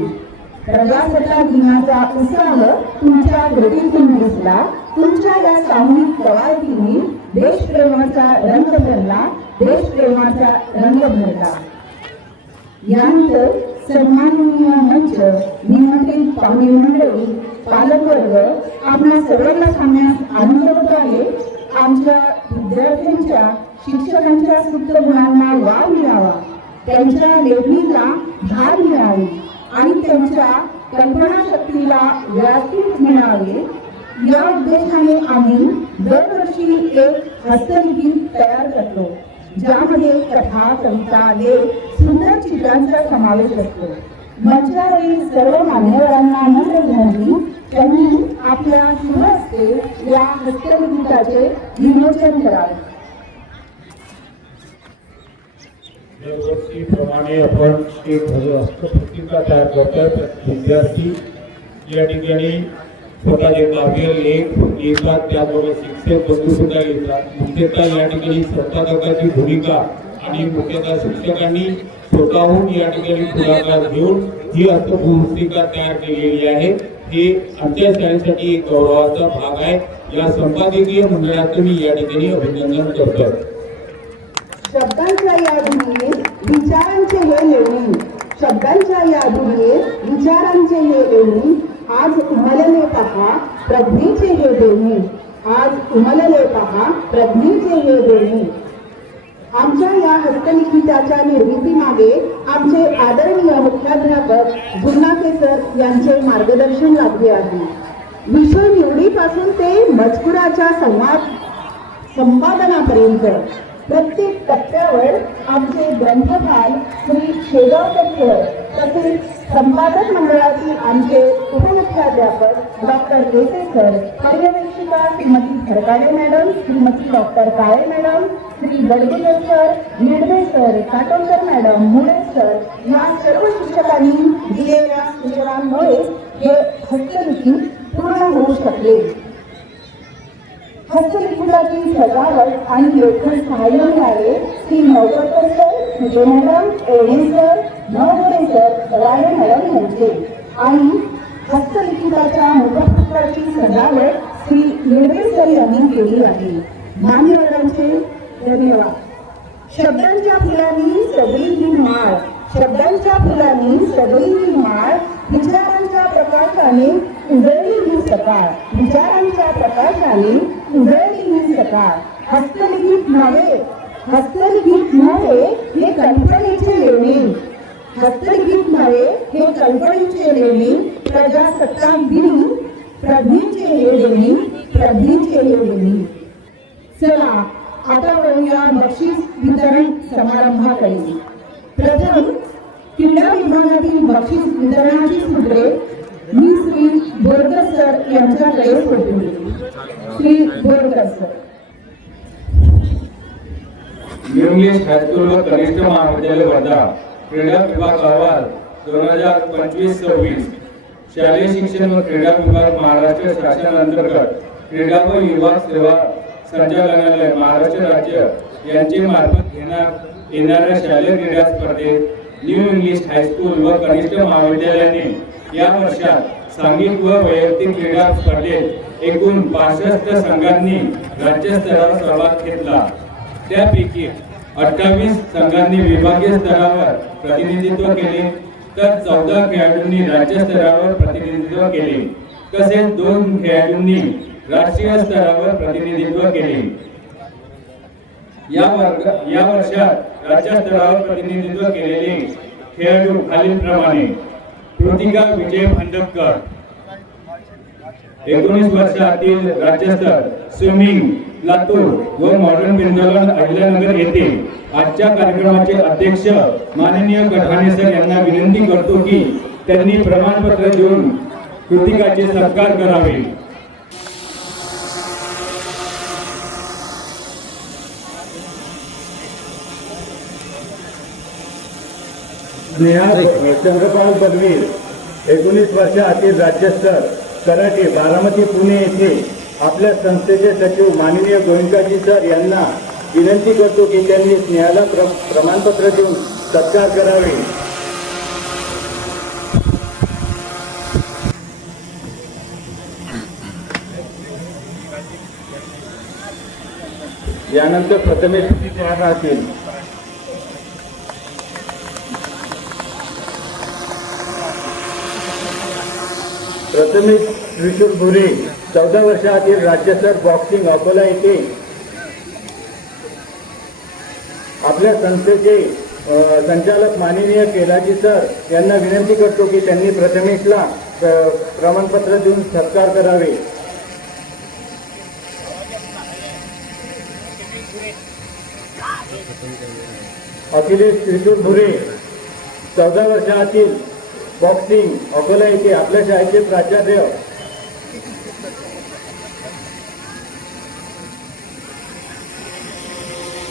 प्रजासत्ताक दिनाचा उत्साह तुमच्या कृतीतून दिसला. तुमच्या या सामूहिक कवायतीने देशप्रेमाचा रंग भरला, देशप्रेमाचा रंग भरला. यानंतर सन्माननीय मंच, निमंत्रित पाहुणे मंडळी, पालकवर्ग, आपल्या सर्वांना सांगण्यास आनंद होत आहे. आमच्या विद्यार्थ्यांच्या शिक्षकांच्या सुप्त गुणांना वाव मिळावा, त्यांच्या लेखणीला धार मिळावी आणि त्यांच्या कल्पनाशक्तीला व्यासपीठ मिळावे, या उद्देशाने आम्ही दरवर्षी एक हस्तलिखित तयार करतो, ज्यामध्ये कथा, कविता, लेख, सुंदर चित्रांचा समावेश असतो. मंचावरील सर्व मान्यवरांना नम्र विनंती, त्यांनी आपल्या शुभ हस्ते या हस्तलिखिताचे विमोचन करावे. दरवर्षीप्रमाणे आपण एक हस्तपुस्तिका तयार करतात. विद्यार्थी या ठिकाणी स्वतःचे काव्य लेख लिहितात, त्यामुळे शिक्षक बंधू सुद्धा येतात. मुख्यतः या ठिकाणी संपादकाची भूमिका आणि मुख्यतः शिक्षकांनी स्वतःहून या ठिकाणी पुढाकार घेऊन ही हस्तपुस्तिका तयार केलेली आहे. हे आमच्या शाळेसाठी एक गौरवाचा भाग आहे. या संपादकीय मंडळाचं मी या ठिकाणी अभिनंदन करतो. शब्दांच्या या दुनियेत विचारांचे हे लेणी, शब्दांच्या या दुनियेत विचारांचे हे लेणी, आज उमलले पहा प्रज्ञेचे हे देणी, आज उमलले पहा प्रज्ञेचे हे देणी. आमच्या या हस्तलिखिताच्या निर्मितीमागे आमचे आदरणीय मुख्याध्यापक गुरुनाथे सर यांचे मार्गदर्शन लाभले आहे. विषय निवडीपासून ते मजकुराच्या संपादनापर्यंत प्रत्येक टप्प्यावर आमचे ग्रंथपाल श्री शेगावकर सर, तसेच संपादक मंडळाचे आमचे उपमुख्याध्यापक डॉक्टर देसे सर, पर्यवेक्षिका श्रीमती सरकारे मॅडम, श्रीमती डॉक्टर काळे मॅडम, श्री गडगुले सर, निर्भय सर, काटोलकर मॅडम, मुळे सर, या सर्व शिक्षकांनी दिलेल्या सूचनांमुळे हे हस्तलिखित पूर्ण होऊ शकले. हस्तलिखिताची सजावट आणि लेखन सहाय्य मिळाले श्री नवकरकर सर, सुजे मॅडम, एवढे सर, नवगरे सर, राणे मॅडम यांचे. आणि हस्तलिखिताच्या मुखपत्राची सजावट श्री निर्भय सर यांनी केली आहे. मान्यवरांचे धन्यवाद. शब्दांच्या फुलांनी सजली ही माळ, शब्दांच्या फुलांनी सजली ही माळ, विचारांच्या प्रकाशाने उजळली ही सकाळ, विचारांच्या प्रकाशाने उजळली ही सकाळ. हस्तलिखित नव्हे, हस्तलिखित नव्हे हे कल्पनेचे लेणे, हस्तलिखित नव्हे हे कल्पनेचे लेणे, प्रजासत्ताक दिनी प्रज्ञेचे हे देणी, प्रज्ञेचे हे देणी. चला आता वळूया बक्षीस वितरण समारंभाकडे. प्रथम क्रीडा विभागातील बक्षीस वितरणाची सूत्रे मी श्री बोरकर सर यांच्याकडे सोडली. Shri Borkar sir. English high school व कनिष्ठ महाविद्यालय वर्धा क्रीडा विभाग अहवाल 2025-26. शालेय शिक्षण व क्रीडा विभाग महाराष्ट्र शासन अंतर्गत क्रीडा व युवा सेवा संचालनालय महाराष्ट्र राज्य यांचे मार्फत घेण्यात येणाऱ्या शालेय क्रीडा स्पर्धेत न्यू इंग्लिश हायस्कूल व कनिष्ठ महाविद्यालयाने या वर्षात सांघिक व वैयक्तिक क्रीडा स्पर्धेत एकूण 65 संघांनी राज्यस्तरावर सहभाग घेतला. त्यापैकी 28 संघांनी विभागीय स्तरावर प्रतिनिधित्व केले, तर 14 खेळाडूंनी राज्यस्तरावर प्रतिनिधित्व केले, तसेच 2 खेळाडूंनी राष्ट्रीय स्तरावर प्रतिनिधित्व केले. या वर्षात राज्यस्तरावर प्रतिनिधित्व केलेले खेळाडू खालीलप्रमाणे: कृतिका विजय भंडपकर 19 वर्षातील राज्यस्तर स्विमिंग लातूर व मॉडर्न बिंदुला अहिल्यानगर येथे. आजच्या कार्यक्रमाचे अध्यक्ष माननीय कठाणे सर यांना विनंती करतो की त्यांनी प्रमाणपत्र देऊन कृतिकाचे सत्कार करावे. चंद्रपाल पदवीर 19 वर्षातील राज्यस्तर कराटे बारामती पुणे येथे आपल्या संस्थेचे सचिव माननीय गोविंदजी सर यांना विनंती करतो की त्यांनी स्नेहाला प्रमाणपत्र देऊन सत्कार करावे. यानंतर प्रथमेश तयार राहतील. प्रथमेश त्रिशूर भुरे 14 वर्षातील राज्यस्तर बॉक्सिंग अकोला येथे आपल्या संस्थेचे संचालक माननीय केलाजी सर यांना विनंती करतो की त्यांनी प्रथमेशला प्रमाणपत्र देऊन सत्कार करावे. अखिलेश त्रिशूर भुरे 14 वर्षातील बॉक्सिंग अकोला येथे आपल्या शाळेचे प्राचार्य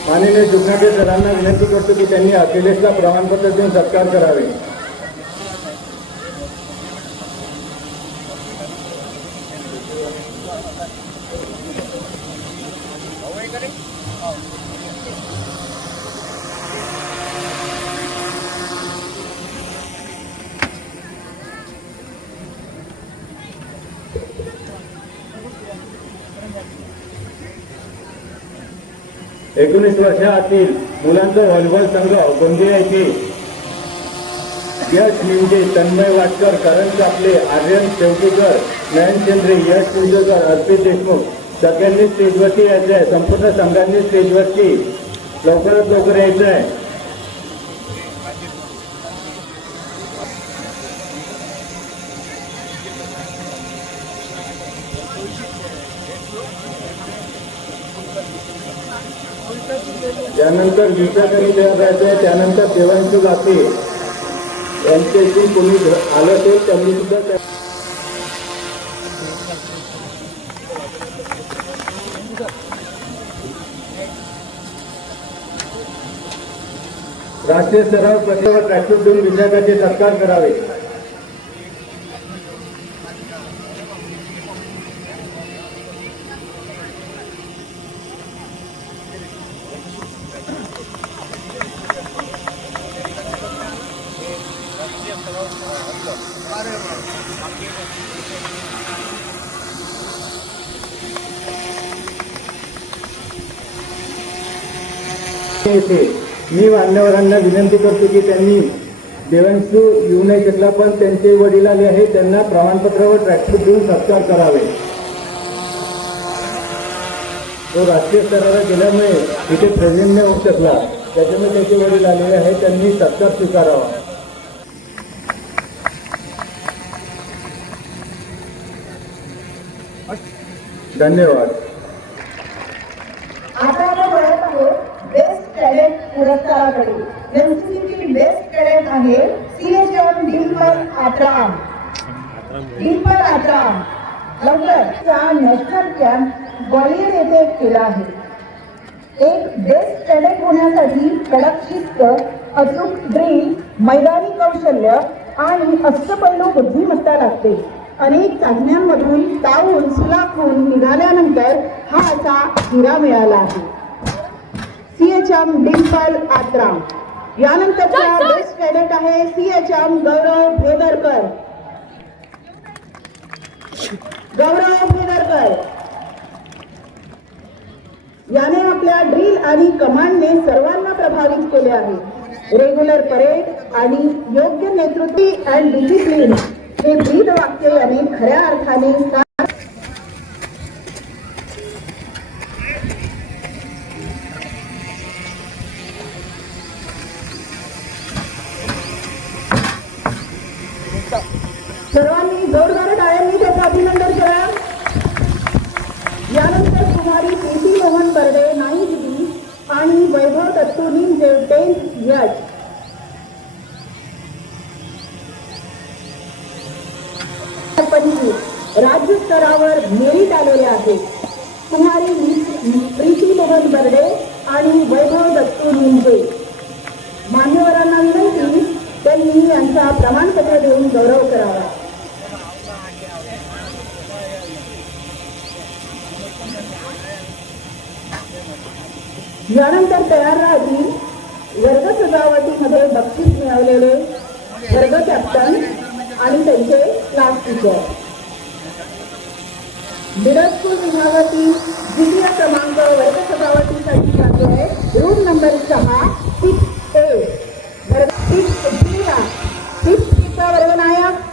माननीय जुगनाटे सरांना विनंती करतो की त्यांनी अखिलेशला प्रमाणपत्र देऊन सत्कार करावे. एकोणीस वर्षातील मुलांचा व्हॉलीबॉल संघ गोंदिया येथे यश मिंजे, तन्मय वाटकर, करण कापले, आर्यन शेवटीकर, नयन चंद्रे, यश कुंजकर, अर्पित देशमुख सगळ्यांनी स्टेजवरती यायचं आहे. संपूर्ण संघांनी स्टेजवरती लवकरात लवकर यायचं आहे. त्यानंतर विचारणी तयार राहायचं आहे. त्यानंतर देवांशू लाटे यांच्याशी कोणी आलं असेल त्यांनी सुद्धा राष्ट्रीय स्तरावर प्रतिभा ट्रॅक्टर देऊन विद्यार्थ्यांचे सत्कार करावे. मी मान्यवरांना विनंती करतो की त्यांनी देवांशू येऊ नाही शकला पण त्यांचे वडील आले आहे त्यांना प्रमाणपत्रावर ट्रॅक्टर देऊन सत्कार करावे. तो राष्ट्रीय स्तरावर गेल्यामुळे इथे प्रेझेंट नाही होऊ शकला त्याच्यामुळे त्यांचे वडील आलेले आहे त्यांनी सत्कार स्वीकारावा. धन्यवाद. आता आपण बघत आहोत बेस्ट टॅलेंट पुरस्काराकडे. एनसीसीची बेस्ट टॅलेंट आहे CHM डिंपल आत्राम. डिंपल आत्राम लवकरचा नॅशनल कॅम्प ग्वालियर येथे केला आहे. एक बेस्ट टॅलेंट होण्यासाठी कडक शिस्त, अचूक ड्रिल, मैदानी कौशल्य आणि अष्टपैलू बुद्धिमत्ता लागते. अनेक चाचण्यांमधून तावून सुलाखून निघाल्यानंतर हा असा हिरा मिळाला आहे. CHM डिंपल आत्राम. यानंतरचा बेस्ट टॅलेंट आहे CHM गौरव भेदरकर. गौरव भेदरकर याने आपल्या ड्रिल आणि कमांडने सर्वांना प्रभावित केले आहे. रेग्युलर परेड आणि योग्य नेतृत्व अँड डिसिप्लिन हे ब्रीद वाक्य याने खऱ्या अर्थाने सर्वांनी जोरदार टाळ्यांनी त्याचं अभिनंदन करा. यानंतर कुमारी प्रीती मोहन बर्डे 9th B आणि वैभव दत्तू निमजे 10th H. राज्य स्तरावर मेरिट आलेले आहेत. कुमारी प्रीती मोहन बर्डे आणि वैभव दत्तू निमजे. मान्यवरांना विनंती त्यांनी यांचा प्रमाणपत्र देऊन गौरव करावा. यानंतर तयार राहतील वर्ग सजावटीमध्ये बक्षीस मिळवलेले वर्ग कॅप्टन आणि त्यांचे क्लास टीचर. मिडल स्कूल विभागातील द्वितीय क्रमांक वर्ग सजावटीसाठी जातो आहे रूम नंबर 6 6A. वर्ग 6A 6चा वर्गनायक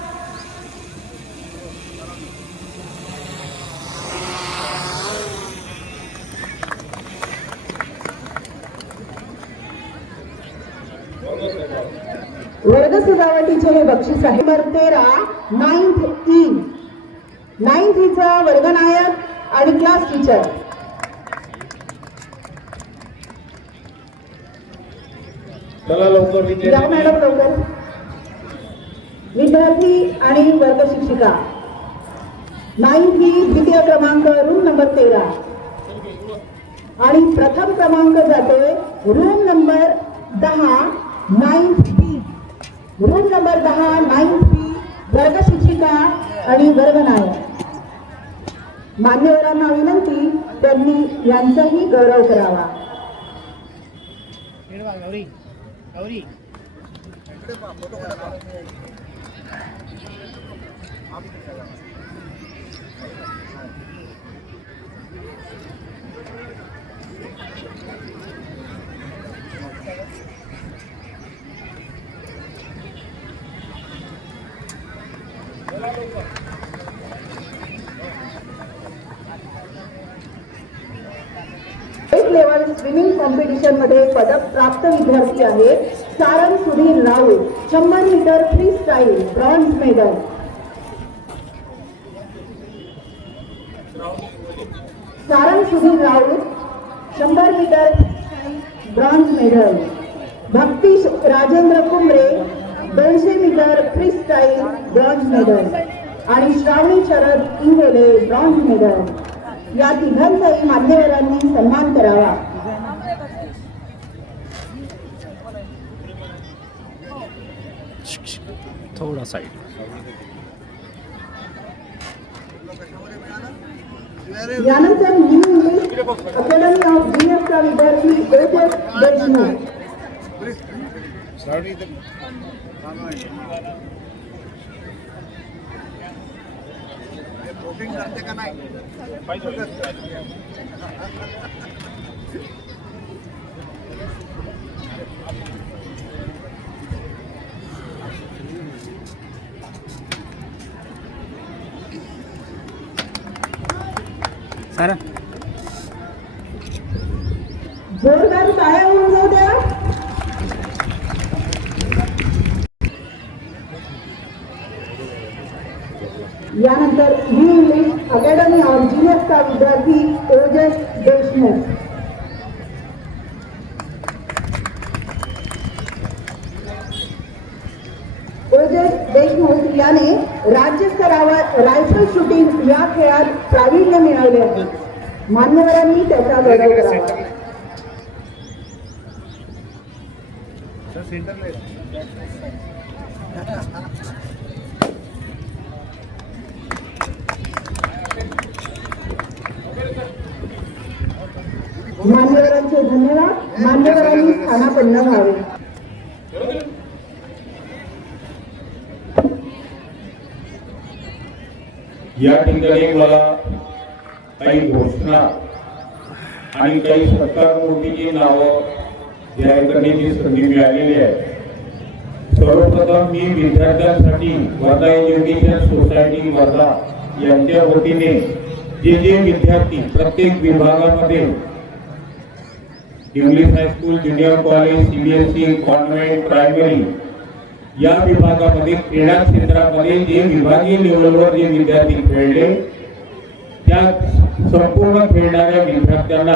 वर्ग सजावटीचे हे बक्षीस आहे. नंबर 13 9th E चा वर्गनायक आणि क्लास टीचर. चला लवकर या विद्यार्थी. मॅडम लवकर. विद्यार्थी आणि वर्ग शिक्षिका. 9th E द्वितीय क्रमांक रूम नंबर 13 आणि प्रथम क्रमांक जातोय room number 10 9th B. Room number 10 9th B वर्ग शिक्षिका आणि वर्गनायक. मान्यवरांना विनंती त्यांनी यांचाही गौरव करावा. स्टेट लेवल स्विमिंग कॉम्पिटिशन मध्ये पदक प्राप्त विद्यार्थी आहेत Sarang Sudhir Raut 100 metre freestyle bronze medal. Sarang Sudhir Raut 100 metre bronze medal. Bhakti Rajendra Kumbare 200 metre freestyle bronze medal आणि श्रावणी शरद इंगोले ब्रॉन्झ मेडल. या तिघांचाही मान्यवरांनी सन्मान करावा. थोड़ा साइड. यानंतर न्यू इंग्लिश अकॅडमी ऑफ जीएसचा विद्यार्थी ओजस देशमुख. सारा जोरदार टाळ्या होऊन जाऊ द्या. यानंतर न्यू इंग्लिश अकॅडमी ऑफ जीएसचा विद्यार्थी ओजस देशमुख. ओजस देशमुख याने राज्यस्तरावर रायफल शूटिंग या खेळात प्रावीण्य मिळवले आहे. मान्यवरांनी त्याचा गौरव करावा. मान्यवरांचे धन्यवाद. मान्यवरांनी स्थानापन्न व्हावे. या ठिकाणी मला काही घोषणा आणि काही सरकार नोटीची नावं जाहीर करण्याची संधी मिळालेली आहे. सर्वप्रथम मी विद्यार्थ्यांसाठी वर्धा एज्युकेशन सोसायटी वर्धा यांच्या वतीने जे विद्यार्थी प्रत्येक विभागामध्ये English high school, junior college, CBSE, convent, primary या विभागामध्ये क्रीडा क्षेत्रामध्ये जे विभागीय लेवलवर जे विद्यार्थी खेळले त्या संपूर्ण खेळणाऱ्या विद्यार्थ्यांना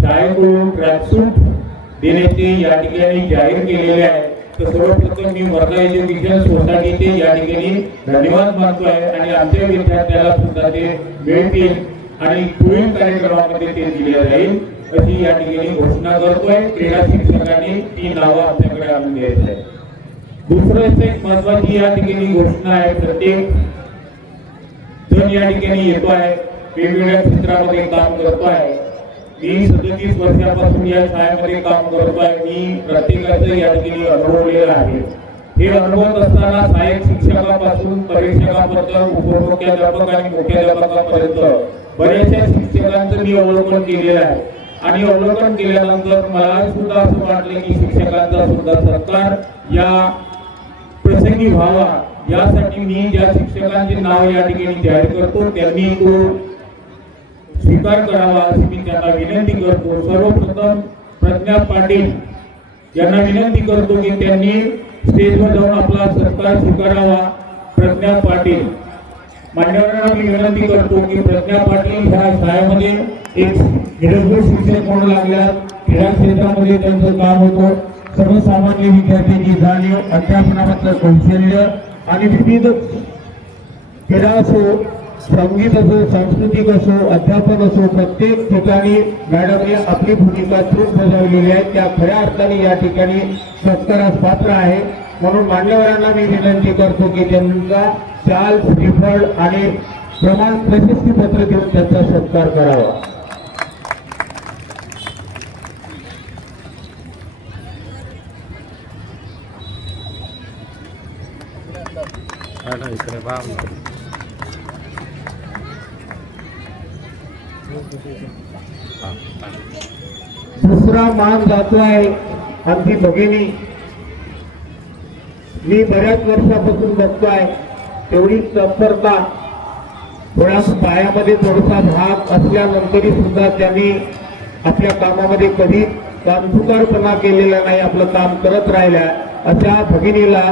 शाळेकडून ट्रॅकसूट देण्याचे या ठिकाणी जाहीर केलेले आहे. तर सर्वप्रथम मी वर्धा एज्युकेशन सोसायटीचे या ठिकाणी धन्यवाद मानतो आहे आणि आमच्या विद्यार्थ्याला सुद्धा ते मिळतील आणि पुढील कार्यक्रमामध्ये ते दिले जाईल अशी या ठिकाणी घोषणा करतोय. क्रीडा शिक्षकांनी ती नावं आपल्याकडे आणून द्यायचं आहे. दुसरं एक महत्वाची या ठिकाणी घोषणा आहे. प्रत्येक जण या ठिकाणी येतो आहे, वेगवेगळ्या क्षेत्रामध्ये काम करतो आहे मी 37 वर्षापासून या शाळेमध्ये काम करतोय. मी प्रत्येकाचं या ठिकाणी अनुभवलेलं आहे. हे अनुभवत असताना सहाय्यक शिक्षकापासून परीक्षकापर्यंत उपमुख्याध्यापक आणि मुख्याध्यापकापर्यंत बऱ्याचशा शिक्षकांचं मी अवलोकन केलेलं आहे. आणि अवलोकन केल्यानंतर मला सुद्धा असं वाटलं की शिक्षकांचा सुद्धा सत्कार या प्रसंगी व्हावा, यासाठी मी ज्या शिक्षकांचे नाव या ठिकाणी जाहीर करतो त्यांनी तो स्वीकार करावा अशी मी त्यांना विनंती करतो. सर्वप्रथम प्रज्ञा पाटील यांना विनंती करतो की त्यांनी स्टेजवर जाऊन आपला सत्कार स्वीकारावा. प्रज्ञा पाटील मान्यवरांना मी विनंती करतो की प्रज्ञा पाटील ह्या शाळेमध्ये एक निरंकुश शिक्षक म्हणून लागल्या. क्रीडा क्षेत्रामध्ये त्यांचं काम होतं. सर्वसामान्य विद्यार्थ्यांची जाणीव, अध्यापनामधलं कौशल्य आणि विविध क्रीडा असो, संगीत असो, सांस्कृतिक असो, अध्यापन असो, प्रत्येक ठिकाणी मॅडमने आपली भूमिका चूक बजावलेली आहे. त्या खऱ्या अर्थाने या ठिकाणी सत्कारास पात्र आहे. म्हणून मान्यवरांना मी विनंती करतो की त्यांचा शाल, श्रीफळ आणि प्रमाण प्रशस्तीपत्र देऊन त्यांचा सत्कार करावा. इकडे बा दुसरा मान जातो आहे आमची भगिनी. मी बऱ्याच वर्षापासून बघतोय तेवढी तत्परता, थोडा पायामध्ये थोडासा भाग असल्यानंतरही सुद्धा त्यांनी आपल्या कामामध्ये कधी कामचुकारपणा केलेला नाही, आपलं काम करत राहिल्या. अशा भगिनीला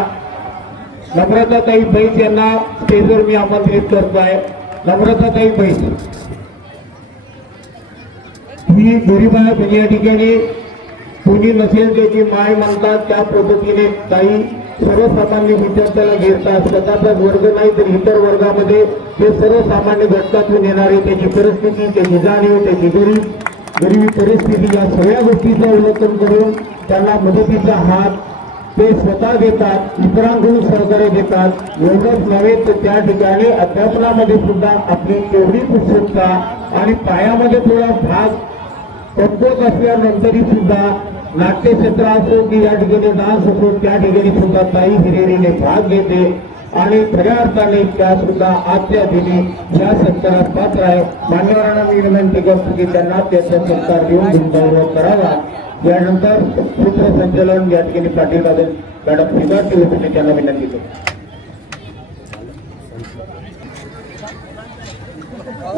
नम्रताताई बैस यांना स्टेजवर मी आमंत्रित करतोय. नम्रताताई बैस ही गरीब आहे, म्हणजे या ठिकाणी कोणी नसेल त्याची माय म्हणतात त्या पद्धतीने काही सर्वसामान्य विद्यार्थ्याला घेतात. स्वतःचा वर्ग नाही तर इतर वर्गामध्ये हे सर्वसामान्य घटकातून येणारे त्याची परिस्थिती, त्याची जाणीव, त्याची गरिबी परिस्थिती या सगळ्या गोष्टीचं अवलोकन करून त्यांना मदतीचा हात ते स्वतः देतात, इतरांकडून सहकार्य देतात. एवढंच नव्हे तर त्या ठिकाणी अध्यापनामध्ये सुद्धा आपली तेवढीच उत्सुकता आणि पायामध्ये थोडा भाग कमजोर असल्यानंतरही सुद्धा नाट्य क्षेत्र असो की या ठिकाणी डान्स असो त्या ठिकाणी सुद्धा ताई हिरिरीने भाग घेते आणि खऱ्या अर्थाने त्या सुद्धा आजच्या दिनी या सत्कारात पात्र आहे. मान्यवरांना मी विनंती करतो की त्यांना त्याचा सत्कार देऊन गुंतवणूक करावा. यानंतर सूत्रसंचालन या ठिकाणी पाटील मॅडम स्वीकारतील होते त्यांना विनंती करतो.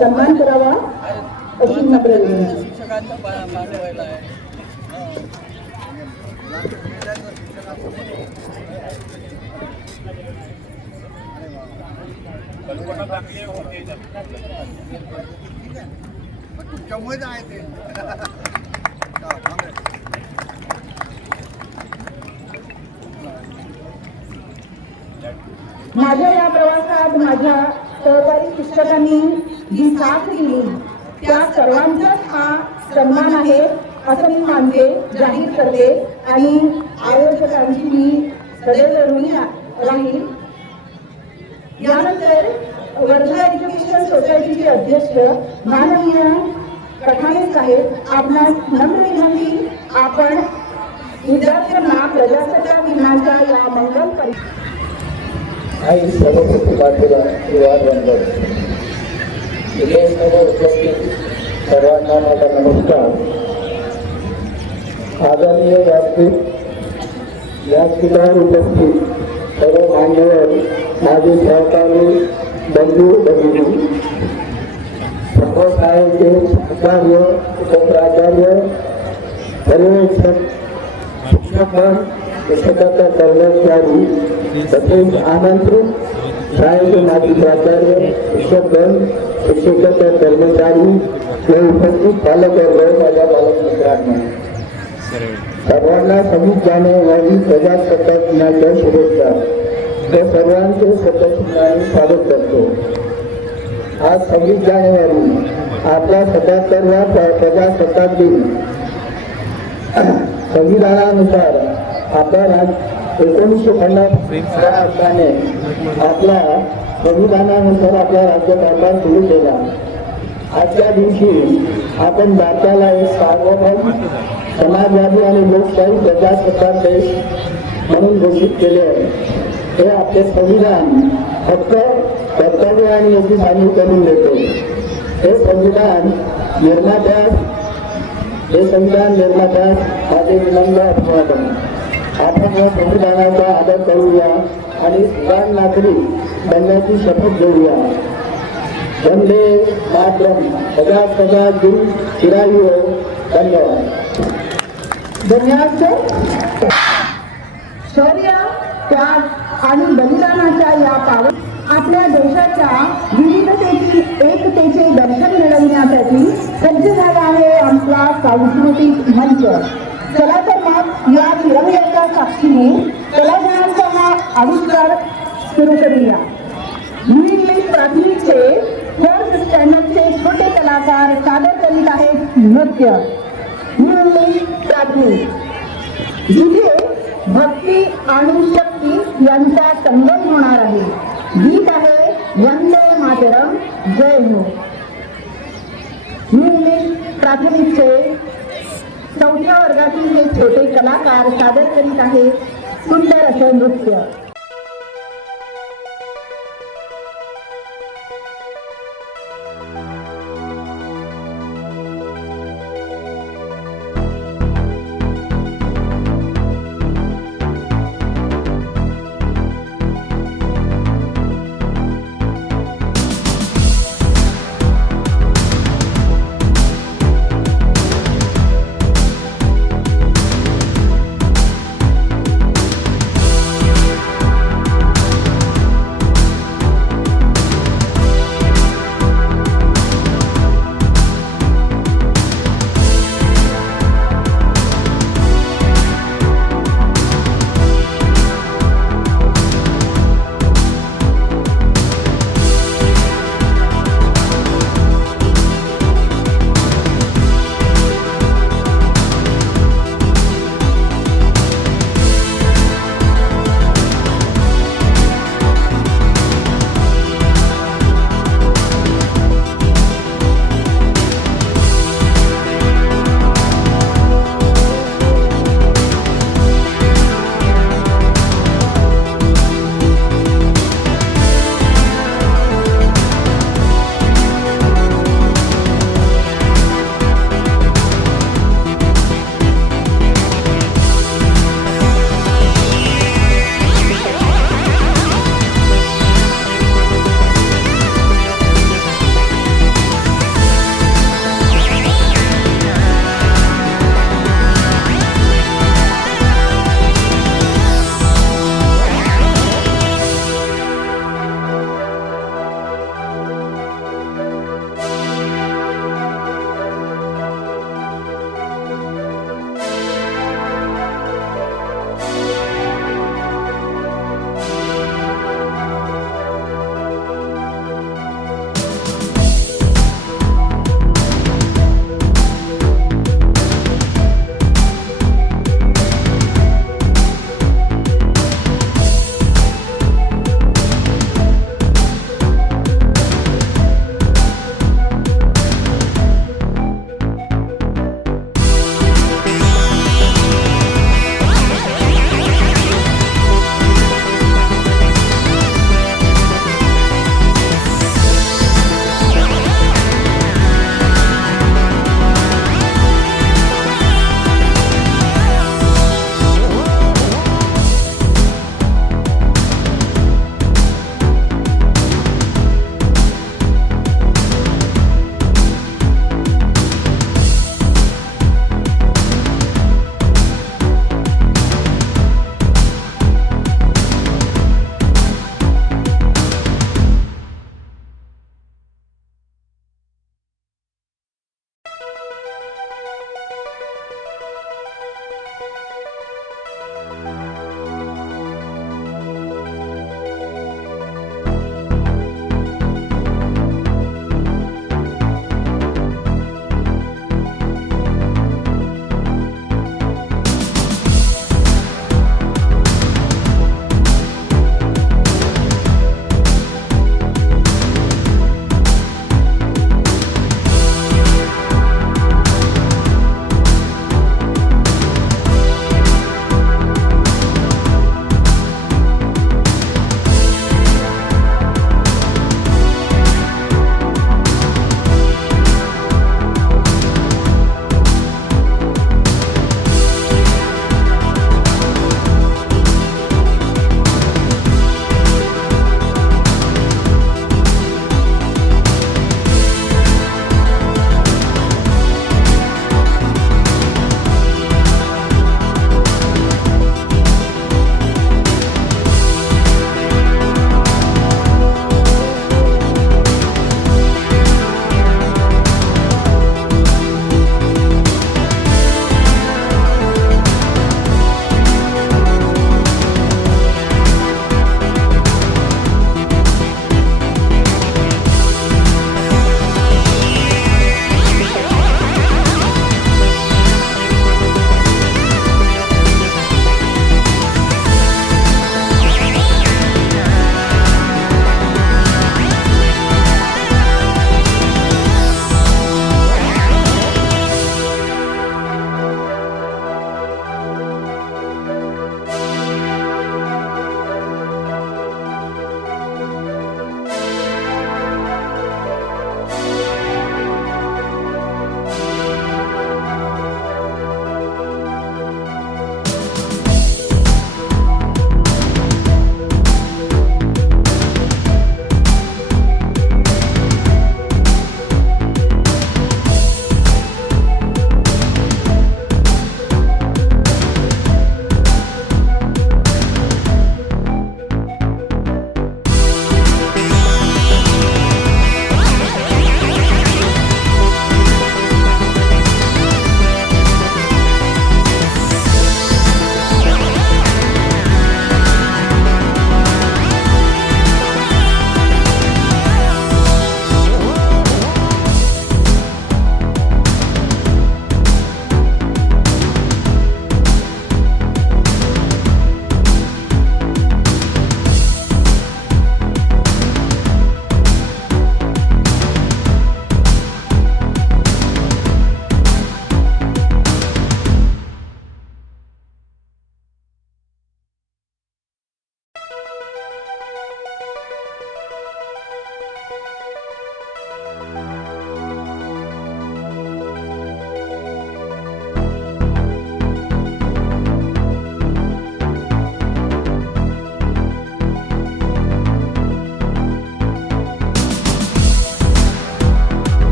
सन्मान करावा अशी नम्र विनंती. माझ्या या प्रवासात माझ्या सहकारी शिक्षकांनी जी साथ दिली त्या सर्वांचाच हा सन्मान आहे असं मी मानते, जाहीर करते आणि आयोजकांची मी सदैव ऋणी राहील. यानंतर वर्धा एज्युकेशन सोसायटीचे अध्यक्ष माननीय कठाणे साहेब, आपणास नम्र विनंती, आपण विद्यार्थ्यांना प्रजासत्ताक दिनाच्या या मंगल आई सर्वप्रथम पाठीला वंदन. इथे सर्व उपस्थित सर्वांना माझा नमस्कार. आदरणीय व्यासपीठ व्यासपीठावर उपस्थित सर्व मान्यवर, माझे सहकारी बंधू भगिनी, सर्व शाळेचे आचार्य, उपप्राचार्य, पर्यवेक्षक, शिक्षकगण, शिक्षकाचा कर्मचारी तसेच आमंत्रित शाळेचे माजी प्राचार्य, शिक्षकगण, शिक्षकाचा कर्मचारी व उपस्थित पालकवर्ग, माझ्या बालकमित्रांना सर्वांना 26 जानेवारी प्रजासत्ताक दिनाच्या शुभेच्छा. त्या सर्वांचे सततपणे स्वागत करतो. आज 26 जानेवारी आपला 77वा प्रजासत्ताक दिन. संविधानानुसार आपला 1950 अर्थाने आपला संविधानानुसार आपला राज्यकारभार सुरू केला. आजच्या दिवशी आपण भारताला एक सार्वभौम समाजवादी आणि लोकशाही प्रजासत्ताक देश म्हणून घोषित केले आहे. हे आपले संविधान हक्क, कर्तव्य आणि याची जाणीव करून देते. हे संविधान निर्मात्यास माझे विनम्र अभिवादन. आपण या संविधानाचा आदर करूया आणि सुजाण नागरिक बनण्याची शपथ घेऊया. वंदे मातरम. सदा सदा दिन चिरायू. धन्यवाद. धन्यवाद सर. शौर्य, त्याग आणि बलिदानाच्या या पावन आपल्या देशाच्या विविधतेची एकतेचे दर्शन घडवण्यासाठी सज्ज झाला आहे आमचा सांस्कृतिक मंच. चला तर मग या तिरंग्याच्या साक्षीने कलागुणांचा हा आविष्कार सुरू करूया. इंग्लिश प्राथमिकचे फोर्थ स्टँडर्डचे छोटे कलाकार सादर करीत आहेत नृत्य. इंग्लिश प्राथमिक, जिथे भक्ती आणि शक्ती यांचा संगम होणार आहे. गीत आहे वंदे मातरम, जय हो. इंग्लिश प्राथमिकचे 4थ्या वर्गातील हे छोटे कलाकार सादर करीत आहेत सुंदर असं नृत्य.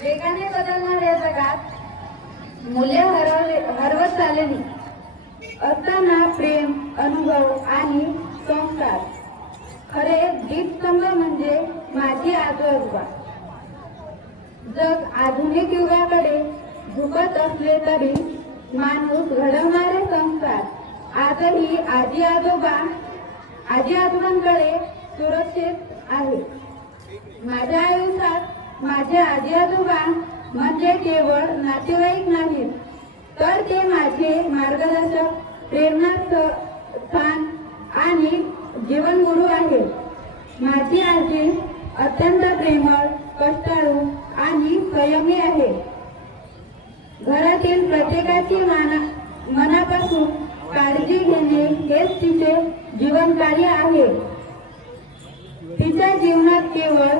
वेगाने बदलणाऱ्या जगात मूल्य हरवत चालली असताना प्रेम, अनुभव आणि संस्कार खरे दीपस्तंभ म्हणजे माझी आजोबा. जग आधुनिक युगाकडे झुकत असले तरी माणूस घडवणारे संस्कार आजही आजी आजोबांकडे सुरक्षित आहे. माझ्या आयुष्यात माझे आजी आजोबा म्हणजे केवळ नातेवाईक नाहीत, तर ते माझे मार्गदर्शक, प्रेरणास्थान आणि जीवनगुरु आहेत. माझी आजी अत्यंत प्रेमळ, कष्टाळू आणि संयमी आहे. घरातील प्रत्येकाची मनापासून काळजी घेणे हेच तिचे जीवनकार्य आहे. तिच्या जीवनात केवळ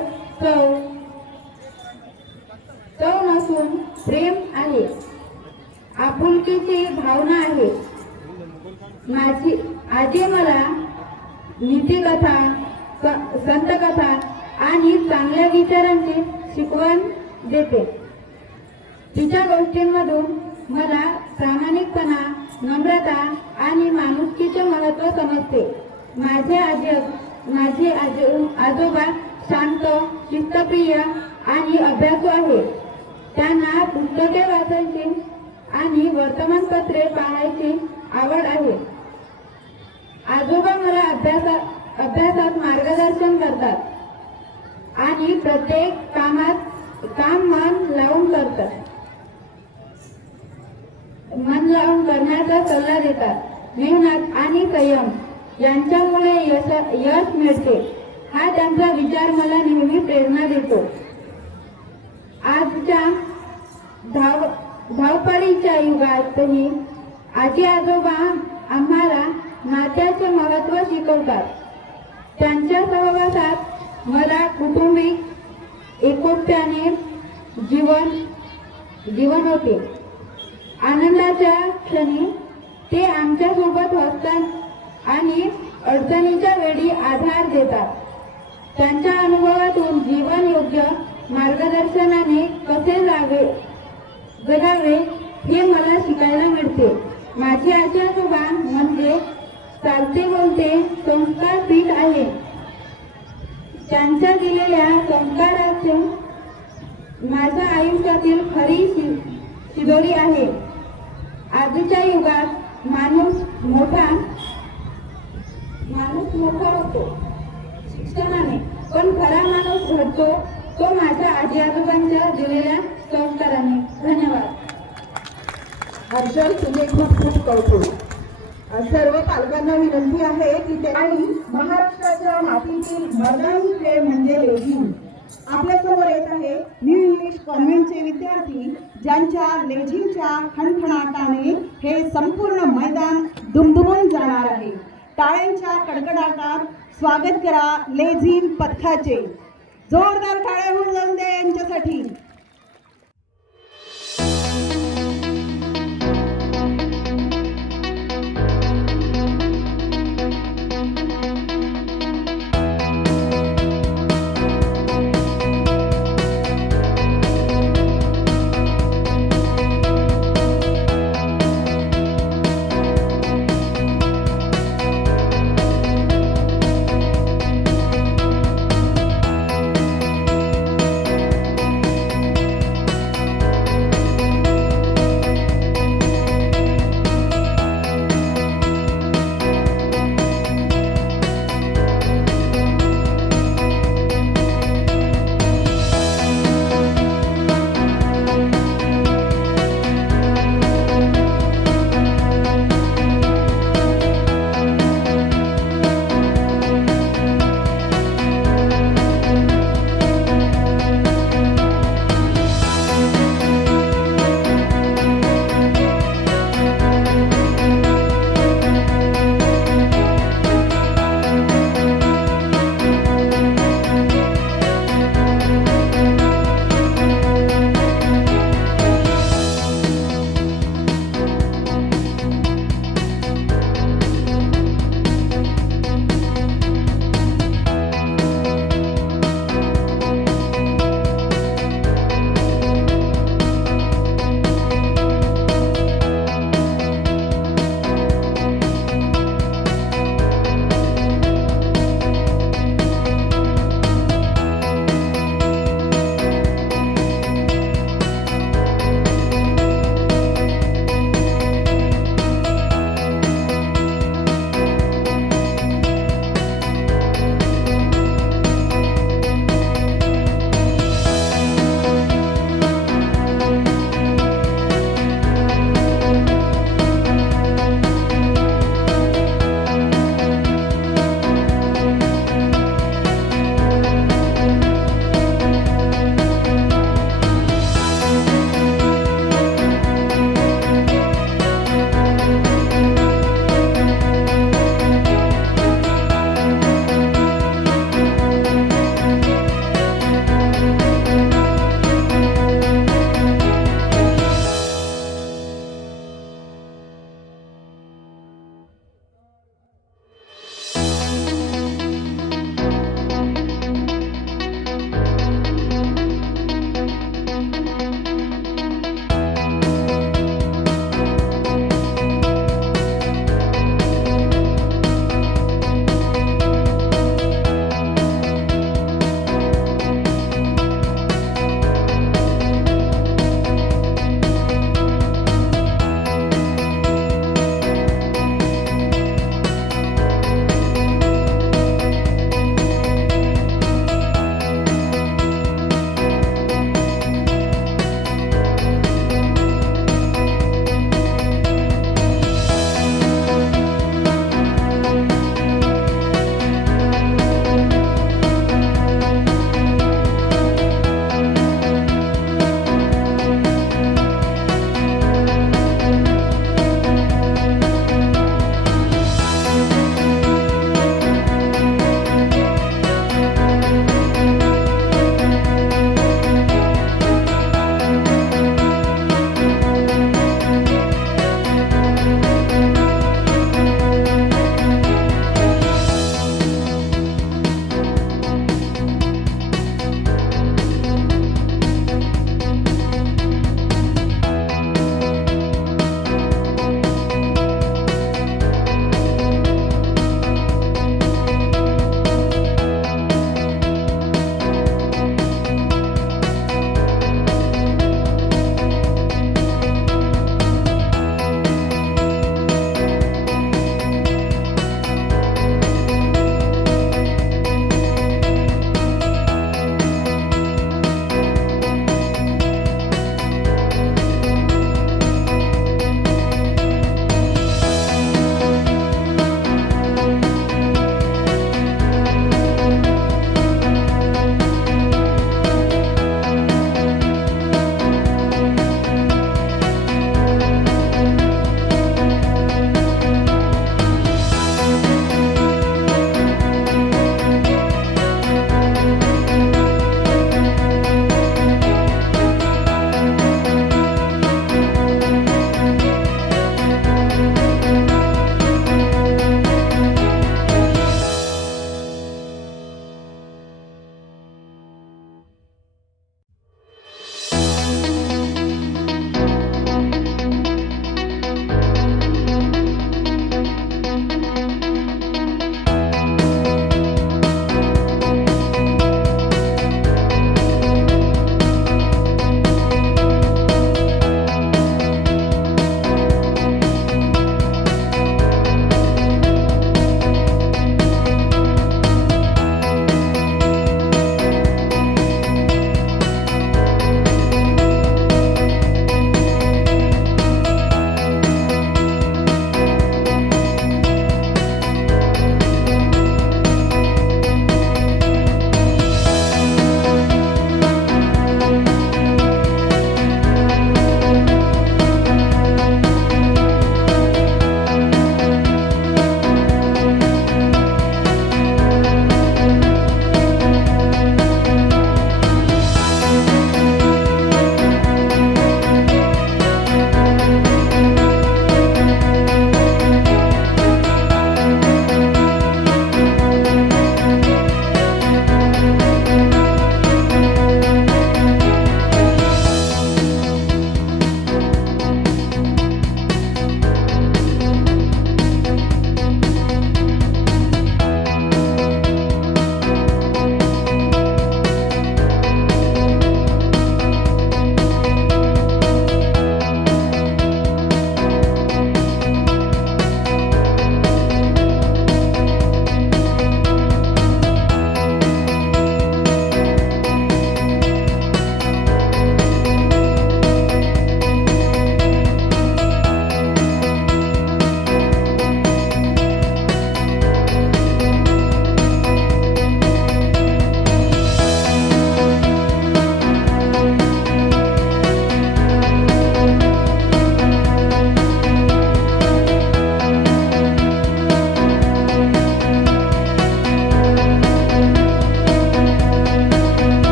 चव नसून प्रेम आहे, आपुलकीची भावना आहे. माझी आजी मला नीतिकथा, संतकथा आणि चांगल्या विचारांची शिकवण देते. तिच्या गोष्टींमधून मला प्रामाणिकपणा, नम्रता आणि माणुसकीचे महत्त्व समजते. माझे आजोबा शांत, शिस्तप्रिय आणि अभ्यासू आहेत. त्यांना पुस्तके वाचायची आणि वर्तमानपत्रे पाहायची आवड आहे. आजोबा मला अभ्यासात मार्गदर्शन करतात आणि प्रत्येक काम मन लावून करण्याचा सल्ला देतात. मेहनत, संयम यांच्यामुळे यश मिळते हा त्यांचा विचार मला नेहमी प्रेरणा देतो. आजच्या धावपळीच्या युगातही आजी आजोबा आम्हाला नात्याचे महत्त्व शिकवतात. त्यांच्या सहवासात मला कौटुंबिक एकोप्याने जीवन होते. आनंदाच्या क्षणी ते आमच्या सोबत असतात आणि अडचणीच्या वेळी आधार देतात. त्यांच्या अनुभवातून जीवन योग्य मार्गदर्शनाने कसे जगावे हे मला शिकायला मिळते. माझी आजी आजोबा म्हणजे चालते बोलते संस्कार पीठ आहे. त्यांच्या दिलेल्या संस्काराचे माझ्या आयुष्यातील खरी शिदोरी आहे. आजच्या युगात माणूस मोठा होतो शिक्षणाने, पण खरा माणूस घडतो तो माझ्या आजी आजोबांच्या दिलेल्या संस्काराने. धन्यवाद. हर्षल, तुझे खूप खूप कौतुक. सर्व पालकांना विनंती आहे की ते आणि महाराष्ट्राच्या मातीतील मर्दानी खेळ म्हणजे लेझिम. आपल्यासमोर येत आहे न्यू इंग्लिश कॉन्व्हेंटचे विद्यार्थी, ज्यांच्या लेझिमच्या खणखणाटाने हे संपूर्ण मैदान दुमदुमून जाणार आहे. टाळ्यांच्या कडकडाटात स्वागत करा लेझिम पथकाचे. जोरदार टाळ्या होऊन जाऊन द्या यांच्यासाठी.